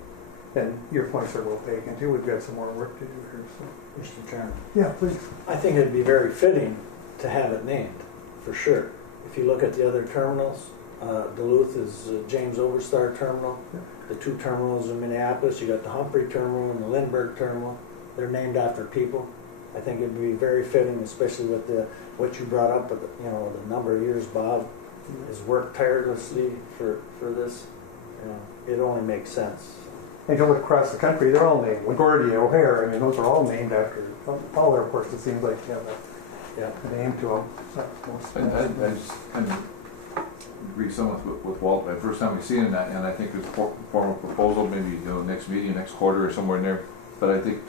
And your points are well taken too. We've got some more work to do here. So. Mr. Chairman. Yeah, please. I think it'd be very fitting to have it named, for sure. If you look at the other terminals, Duluth is James Overstar Terminal. Yeah. The two terminals in Minneapolis, you got the Humphrey Terminal and the Lindbergh Terminal. They're named after people. I think it'd be very fitting, especially with what you brought up, the number of years Bob has worked tirelessly for this. It only makes sense. And you look across the country, they're all named. LaGuardia, O'Hare, I mean, those are all named after all airports. It seems like you have a name to them. I just kind of agree somewhat with Walt. The first time we've seen that, and I think there's a formal proposal, maybe next meeting, next quarter, or somewhere in there. But I think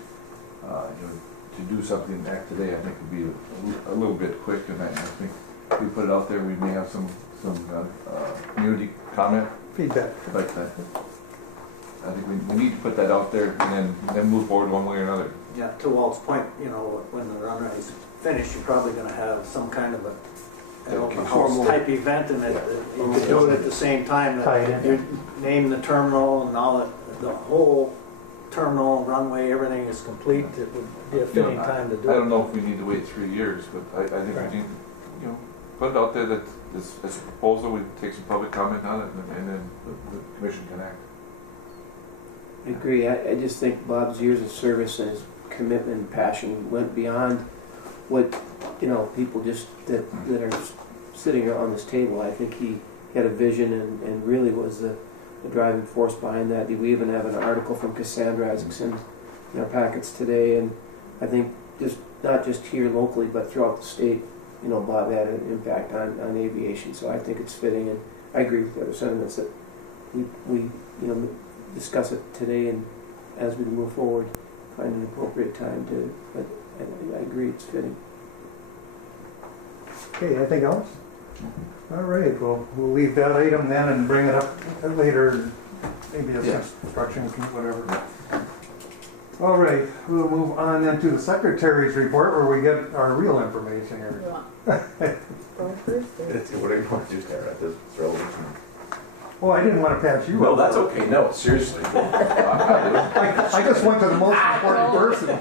to do something back today, I think would be a little bit quick. And I think if we put it out there, we may have some community comment feedback. Like that. I think we need to put that out there and then move forward one way or another. Yeah, to Walt's point, when the runway is finished, you're probably going to have some kind of an open house type event, and you could do it at the same time. You name the terminal and all that, the whole terminal, runway, everything is complete. It would be a fitting time to do it. I don't know if we need to wait 3 years, but I think we need to, put it out there that this as a proposal, we take some public comment on it, and then the commission can act. I agree. I just think Bob's years of service and his commitment and passion went beyond what people just that are sitting on this table. I think he had a vision and really was the driving force behind that. We even have an article from Cassandra Isaacson in our packets today, and I think not just here locally but throughout the state, Bob had an impact on aviation. So I think it's fitting, and I agree with the other sentiments that we discuss it today, and as we move forward, find an appropriate time to. But I agree, it's fitting. Okay, anything else? All right, well, we'll leave that item then and bring it up later, maybe as construction, whatever. All right, we'll move on then to the secretary's report where we get our real information here. Whatever you want to do, Tara, that's relevant. Well, I didn't want to patch you. No, that's okay. No, seriously. I just went to the most important person.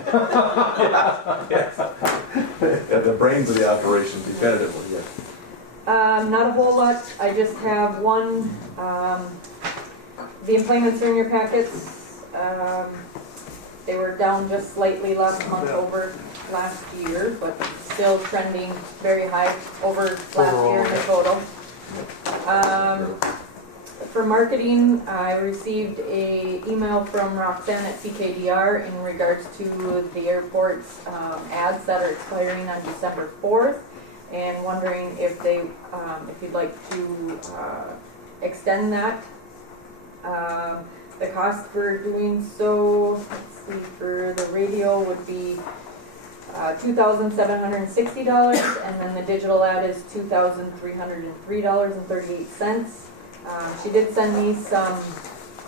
Yeah, the brains of the operation, definitively, yes. Not a whole lot. I just have one. The employments are in your packets. They were down just slightly last month over last year, but still trending very high over last year in the total. For marketing, I received an email from Roxanne at CKDR in regards to the airport's ads that are expiring on December 4th, and wondering if you'd like to extend that. The cost for doing so, let's see, for the radio would be $2,760, and then the digital ad is $2,303.38. She did send me some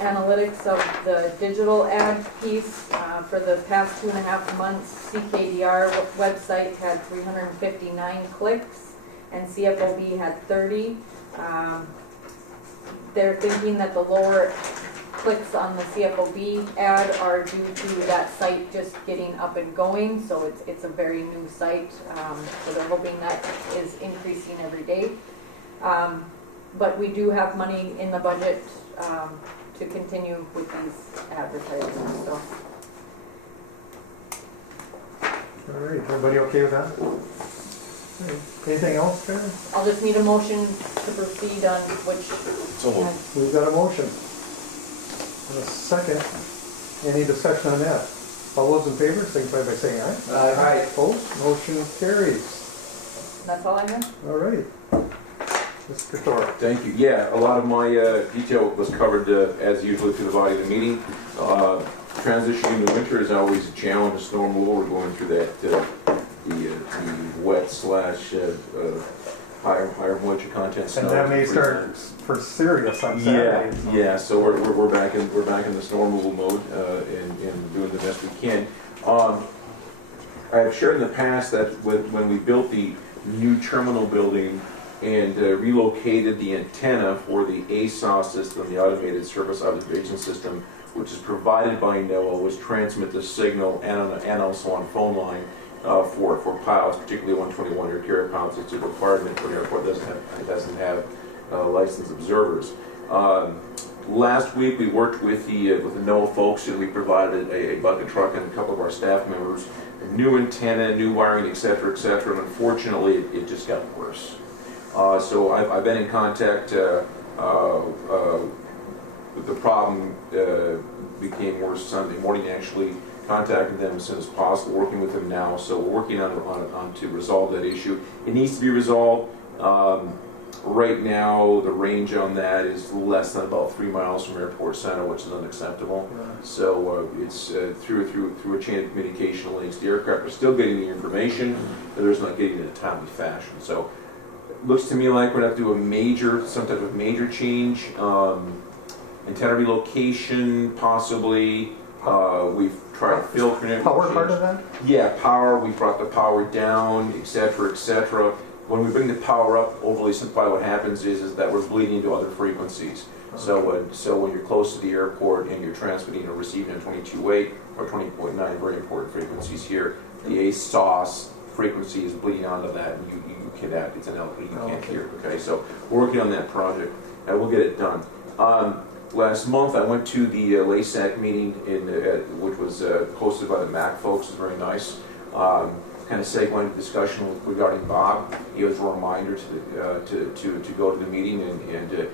analytics of the digital ad piece. For the past 2.5 months, CKDR website had 359 clicks, and CFOB had 30. They're thinking that the lower clicks on the CFOB ad are due to that site just getting up and going, so it's a very new site, so they're hoping that is increasing every day. But we do have money in the budget to continue with these advertisements. So. All right, everybody okay with that? Anything else, Karen? I'll just need a motion to proceed on which. So We've got a motion. And a second. Any discussion on that? All those in favor, signify by saying aye. Aye. Opposed? Motion carries. That's all I have. All right. Mr. Thor. Thank you. Yeah, a lot of my detail was covered as usual through the body of the meeting. Transitioning to winter is always a challenge. Snow removal, we're going through that the wet slash higher moisture content snow. And that may start for serious on Saturday. Yeah. So we're back in the snow removal mode and doing the best we can. I have shared in the past that when we built the new terminal building and relocated the antenna for the ASOS system, the Automated Service Observation System, which is provided by NOAA, which transmits the signal and also on phone line for pilots, particularly 121 air carrier pilots. It's a requirement for an airport that doesn't have licensed observers. Last week we worked with the NOAA folks, and we provided a bucket truck and a couple of our staff members a new antenna, new wiring, etc., etc. And unfortunately, it just got worse. So I've been in contact with the problem. Became worse Sunday morning, actually contacting them as soon as possible, working with them now. So we're working on to resolve that issue. It needs to be resolved. Right now, the range on that is less than about 3 miles from Airport Center, which is unacceptable. So it's through a chain of communication links. The aircraft are still getting the information, but they're just not getting it in a timely fashion. So it looks to me like we're going to have to do some type of major change. Antenna relocation, possibly. We've tried filtering it. Power part of that? Yeah, power. We brought the power down, etc., etc. When we bring the power up, overly simplified, what happens is that we're bleeding into other frequencies. So when you're close to the airport and you're transmitting or receiving a 22.8 or 20.9, very important frequencies here, the ASOS frequency is bleeding onto that, and you cannot. It's an LP. You can't hear it. Okay, so we're working on that project, and we'll get it done. Last month, I went to the LASAC meeting, which was hosted by the MAC folks. It was very nice. Kind of segued into discussion regarding Bob. It was a reminder to go to the meeting and to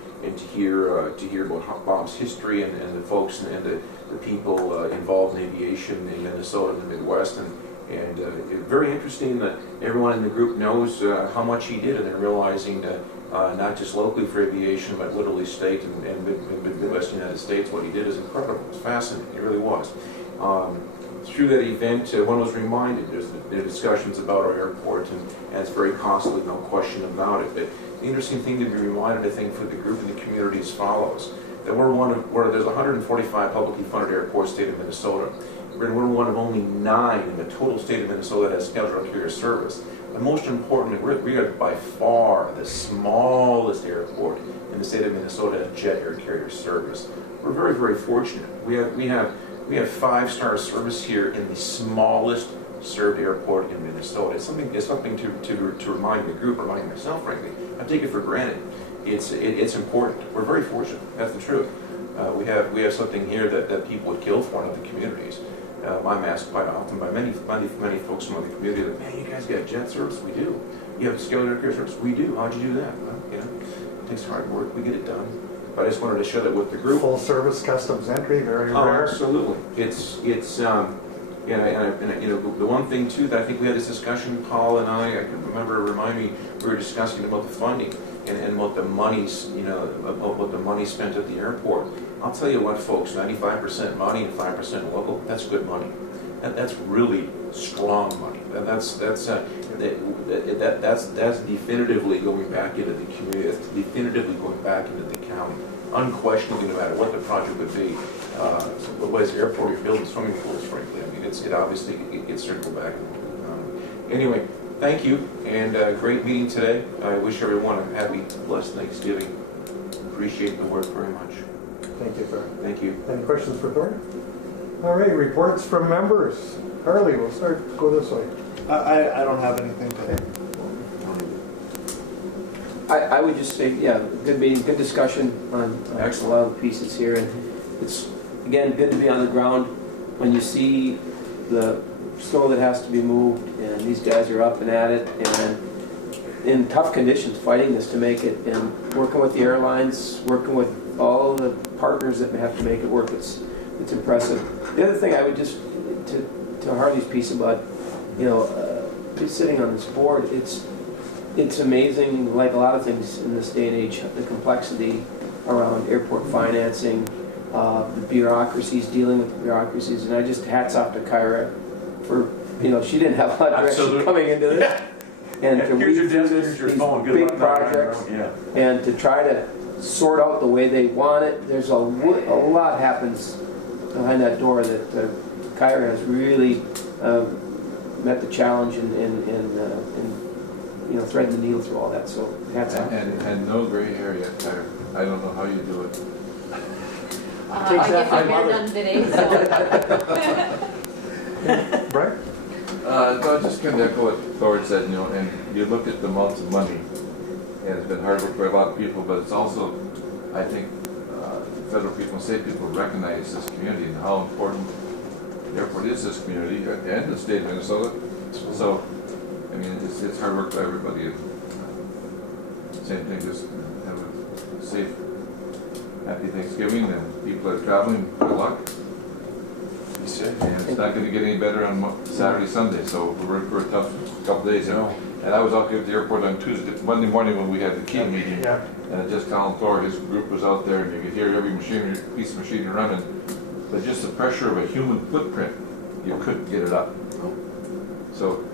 hear about Bob's history and the folks and the people involved in aviation in Minnesota and the Midwest. And it's very interesting that everyone in the group knows how much he did, and they're realizing that not just locally for aviation, but literally state and Midwest United States, what he did is incredible. It was fascinating. It really was. Through that event, one was reminded there are discussions about our airport, and it's very costly, no question about it. But the interesting thing to be reminded, I think, for the group and the community as follows: that there's 145 publicly funded airports in the state of Minnesota. We're one of only 9 in the total state of Minnesota that has scheduled carrier service. And most importantly, we are by far the smallest airport in the state of Minnesota that has jet air carrier service. We're very, very fortunate. We have 5-star service here in the smallest served airport in Minnesota. It's something to remind the group, remind myself, frankly. I take it for granted. It's important. We're very fortunate. That's the truth. We have something here that people would kill for in other communities. I'm asked quite often by many folks from the community that, man, you guys got jet service? We do. You have scheduled air carrier service? We do. How'd you do that? Well, it takes hard work. We get it done. But I just wanted to share that with the group. Full service customs entry, very rare. Absolutely. It's the one thing too that I think we had this discussion, Paul and I can remember, remind me, we were discussing about the funding. and what the money's, about what the money spent at the airport. I'll tell you what, folks, 95% money and 5% local, that's good money. That's really strong money. That's definitively going back into the community. That's definitively going back into the county. Unquestionably, no matter what the project would be, whether it's airport or building swimming pools, frankly. I mean, it obviously gets circled back. Anyway, thank you, and great meeting today. I wish everyone a happy, blessed Thanksgiving. Appreciate the work very much. Thank you, Thor. Thank you. Any questions for Thor? All right, reports from members. Harley, we'll go this way. I don't have anything today. I would just say, yeah, good meeting, good discussion on a lot of the pieces here, and it's, again, good to be on the ground when you see the snow that has to be moved, and these guys are up and at it, and in tough conditions, fighting this to make it, and working with the airlines, working with all the partners that have to make it work. It's impressive. The other thing I would just, to Harley's piece about, just sitting on this board, it's amazing, like a lot of things in this day and age, the complexity around airport financing, the bureaucracies, dealing with the bureaucracies, and I just hats off to Kyra for, she didn't have a lot of direction coming into this. And to Here's your weed through desk, here's your phone. Good big luck. projects, and to try to sort out the way they want it. There's a lot happens behind that door that Kyra has really met the challenge and threading the needle through all that. So hats off. And no gray hair yet, Tyler. I don't know how you do it. I get my hair done today, so. Brian? No, just kind of echo what Thor said, and you look at the amounts of money, and it's been hard work for a lot of people, but it's also, I think, federal people and state people recognize this community and how important the airport is to this community and the state of Minnesota. So, I mean, it's hard work for everybody. Same thing, just have a safe, happy Thanksgiving, and people that are traveling, good luck. And it's not going to get any better on Saturday, Sunday, so we're in for a tough couple days. And I was out here at the airport on Monday morning when we had the key meeting, and I just called Thor, his group was out there, and you could hear every piece of machinery running. But just the pressure of a human footprint, you couldn't get it up. So,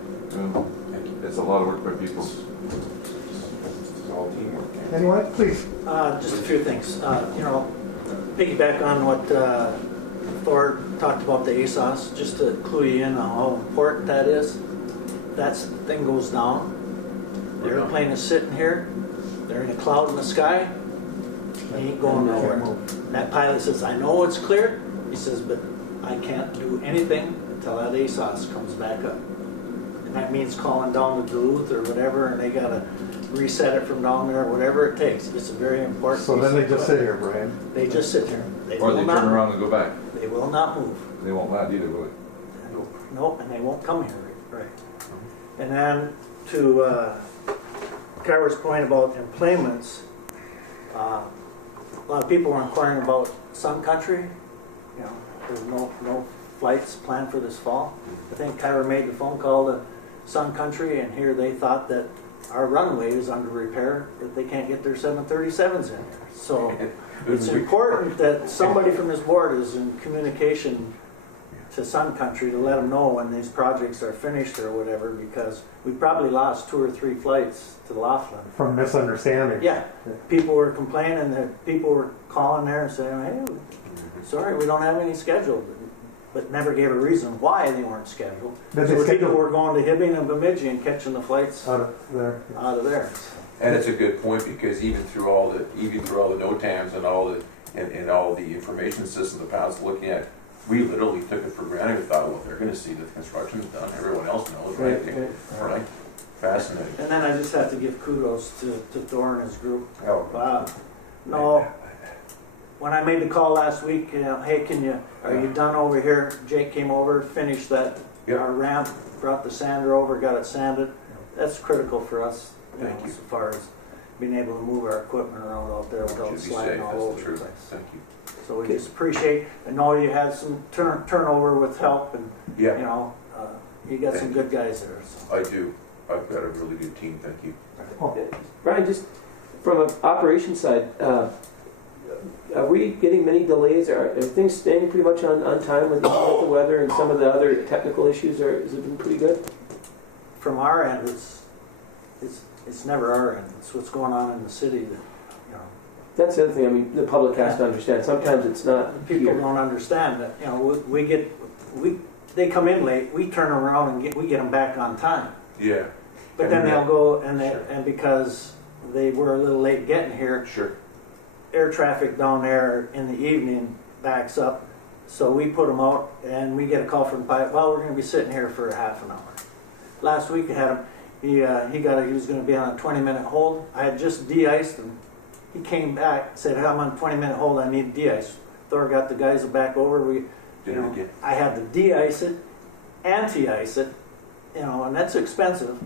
it's a lot of work by people. It's all teamwork. Anyone, please? Just a few things. Piggyback on what Thor talked about the ASOS, just to clue you in on how important that is. That thing goes down. The airplane is sitting here. They're in a cloud in the sky. They ain't going nowhere. That pilot says, I know it's clear. He says, but I can't do anything until that ASOS comes back up. And that means calling down to Duluth or whatever, and they got to reset it from down there, whatever it takes. It's a very important. So then they just sit here, Brian. They just sit here. Or they turn around and go back. They will not move. They won't land either, will they? Nope, and they won't come here, right? And then to Kyra's point about employments, a lot of people are inquiring about Sun Country. There's no flights planned for this fall. I think Kyra made the phone call to Sun Country, and here they thought that our runway is under repair, that they can't get their 737s in here. So it's important that somebody from this board is in communication to Sun Country to let them know when these projects are finished or whatever, because we probably lost 2 or 3 flights to Laughlin. From misunderstanding. Yeah. People were complaining that people were calling there and saying, hey, sorry, we don't have any scheduled, but never gave a reason why they weren't scheduled. So people were going to Hibbing and Bemidji and catching the flights out of there. And it's a good point, because even through all the NOTAMs and all the information systems the pilots looking at, we literally took it for granted. We thought, well, they're going to see that the construction's done. Everyone else knows, right? Right. Fascinating. And then I just have to give kudos to Thor and his group. Oh. No, when I made the call last week, hey, are you done over here? Jake came over, finished that our ramp, brought the sander over, got it sanded. That's critical for us, as far as being able to move our equipment around out there without sliding all over the place. Thank you. So we just appreciate. I know you had some turnover with help, and you got some good guys there. So. I do. I've got a really good team. Thank you. Brian, just from an operation side, are we getting many delays? Are things staying pretty much on time with the weather and some of the other technical issues? Has it been pretty good? From our end, it's never our end. It's what's going on in the city that, you know. That's the other thing. I mean, the public has to understand. Sometimes it's not People here. don't understand that, you know, they come in late, we turn around and we get them back on time. Yeah. But then they'll go and because they were a little late getting here, Sure. air traffic down there in the evening backs up. So we put them out and we get a call from the pilot, well, we're going to be sitting here for half an hour. Last week I had him, he was going to be on a 20-minute hold. I had just de-iced him. He came back, said, I'm on a 20-minute hold, I need de-ice. Thor got the guys back over. I had to de-ice it, anti-ice it, you know, and that's expensive.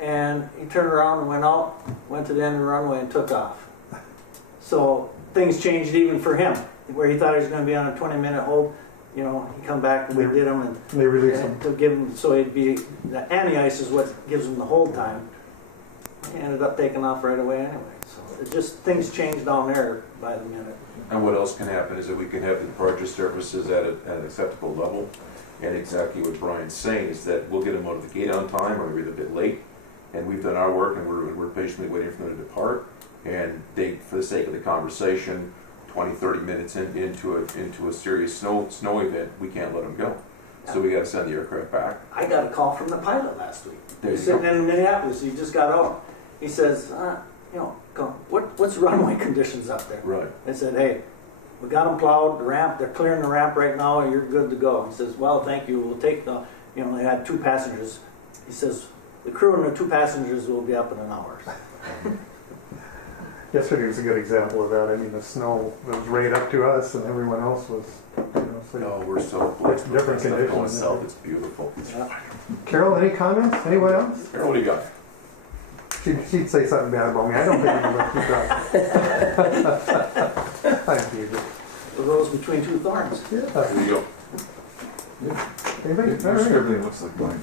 And he turned around and went out, went to the end of the runway and took off. So things changed even for him, where he thought he was going to be on a 20-minute hold. You know, he come back and we did him and they released him to give him, so he'd be, the anti-ice is what gives him the hold time. He ended up taking off right away anyway. So it just, things change down there by the minute. And what else can happen is that we can have the departure services at an acceptable level. And exactly what Brian's saying is that we'll get them out of the gate on time or maybe a bit late. And we've done our work and we're patiently waiting for them to depart. And they, for the sake of the conversation, 20, 30 minutes into a serious snow event, we can't let them go. So we got to send the aircraft back. I got a call from the pilot last week. There you He's sitting go. in Minneapolis. He just got out. He says, you know, what's runway conditions up there? Right. I said, hey, we got them plowed, the ramp, they're clearing the ramp right now, and you're good to go. He says, well, thank you. We'll take the, you know, they had 2 passengers. He says, the crew and the 2 passengers will be up in an hour. Yesterday was a good example of that. I mean, the snow was right up to us, and everyone else was, you know, so. Oh, we're so blessed. It's different Stuff going conditions. south, it's beautiful. Yeah. Carol, any comments? Anyone else? Carol, what do you got? She'd say something bad about me. I don't think I'm going to keep that. I tease it. The rose between 2 thorns. There you go. Anybody? All right. Everything looks like mine.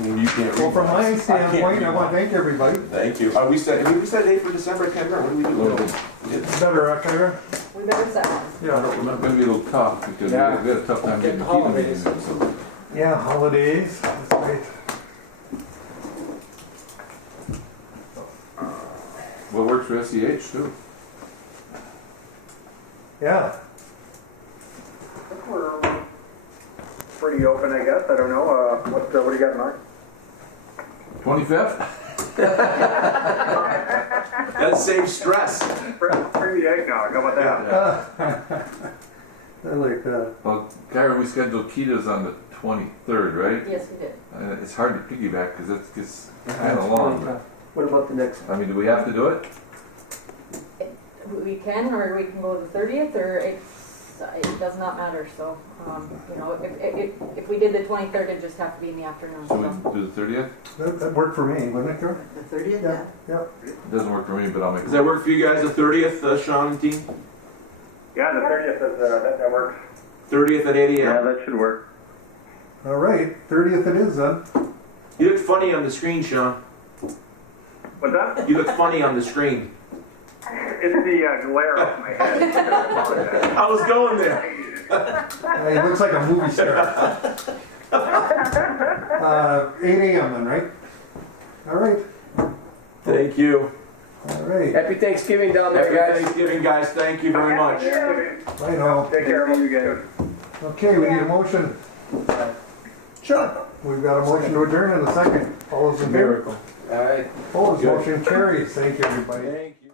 You can't Well, read from my mine. standpoint, I want to thank everybody. Thank you. We set a date for December. I can't remember. What do we do? Better, Kyra? We better set one. I don't remember. I'm gonna be a little tough because Yeah. we had a tough time getting the Holidays. meetings. So. Yeah, holidays. That's right. What works for SEH too? Yeah. We're pretty open, I guess. I don't know. What do you got in mind? 25th? That saves stress. Bring the eggnog. How about that? I like that. Well, Kyra, we scheduled Kita's on the 23rd, right? Yes, we did. It's hard to piggyback because it gets kind of long. But, What about the next? I mean, do we have to do it? We can, or we can go the 30th, or it does not matter. So, you know, if we did the 23rd, it'd just have to be in the afternoon. So we do the 30th? That worked for me, wouldn't it, Carol? The 30th? Yeah. Yeah. It doesn't work for me, but I'll make Does that work for you guys, the 30th, Sean and team? Yeah, the 30th that works. 30th at 8 Yeah, a.m.? that should work. All right, 30th it is then. You look funny on the screen, Sean. What's that? You look funny on the screen. It's the glare off my head. I apologize. I was going there. He looks like a movie star. 8 a.m. then, right? All right. Thank you. All right. Happy Thanksgiving down there, Happy guys. Thanksgiving, guys. Thank you very much. I know. Take care of you guys. Okay, we need a motion. Sure. We've got a motion to adjourn in a second. All those in favor? All right. Opposed, motion carries. Thank you, everybody. Thank you.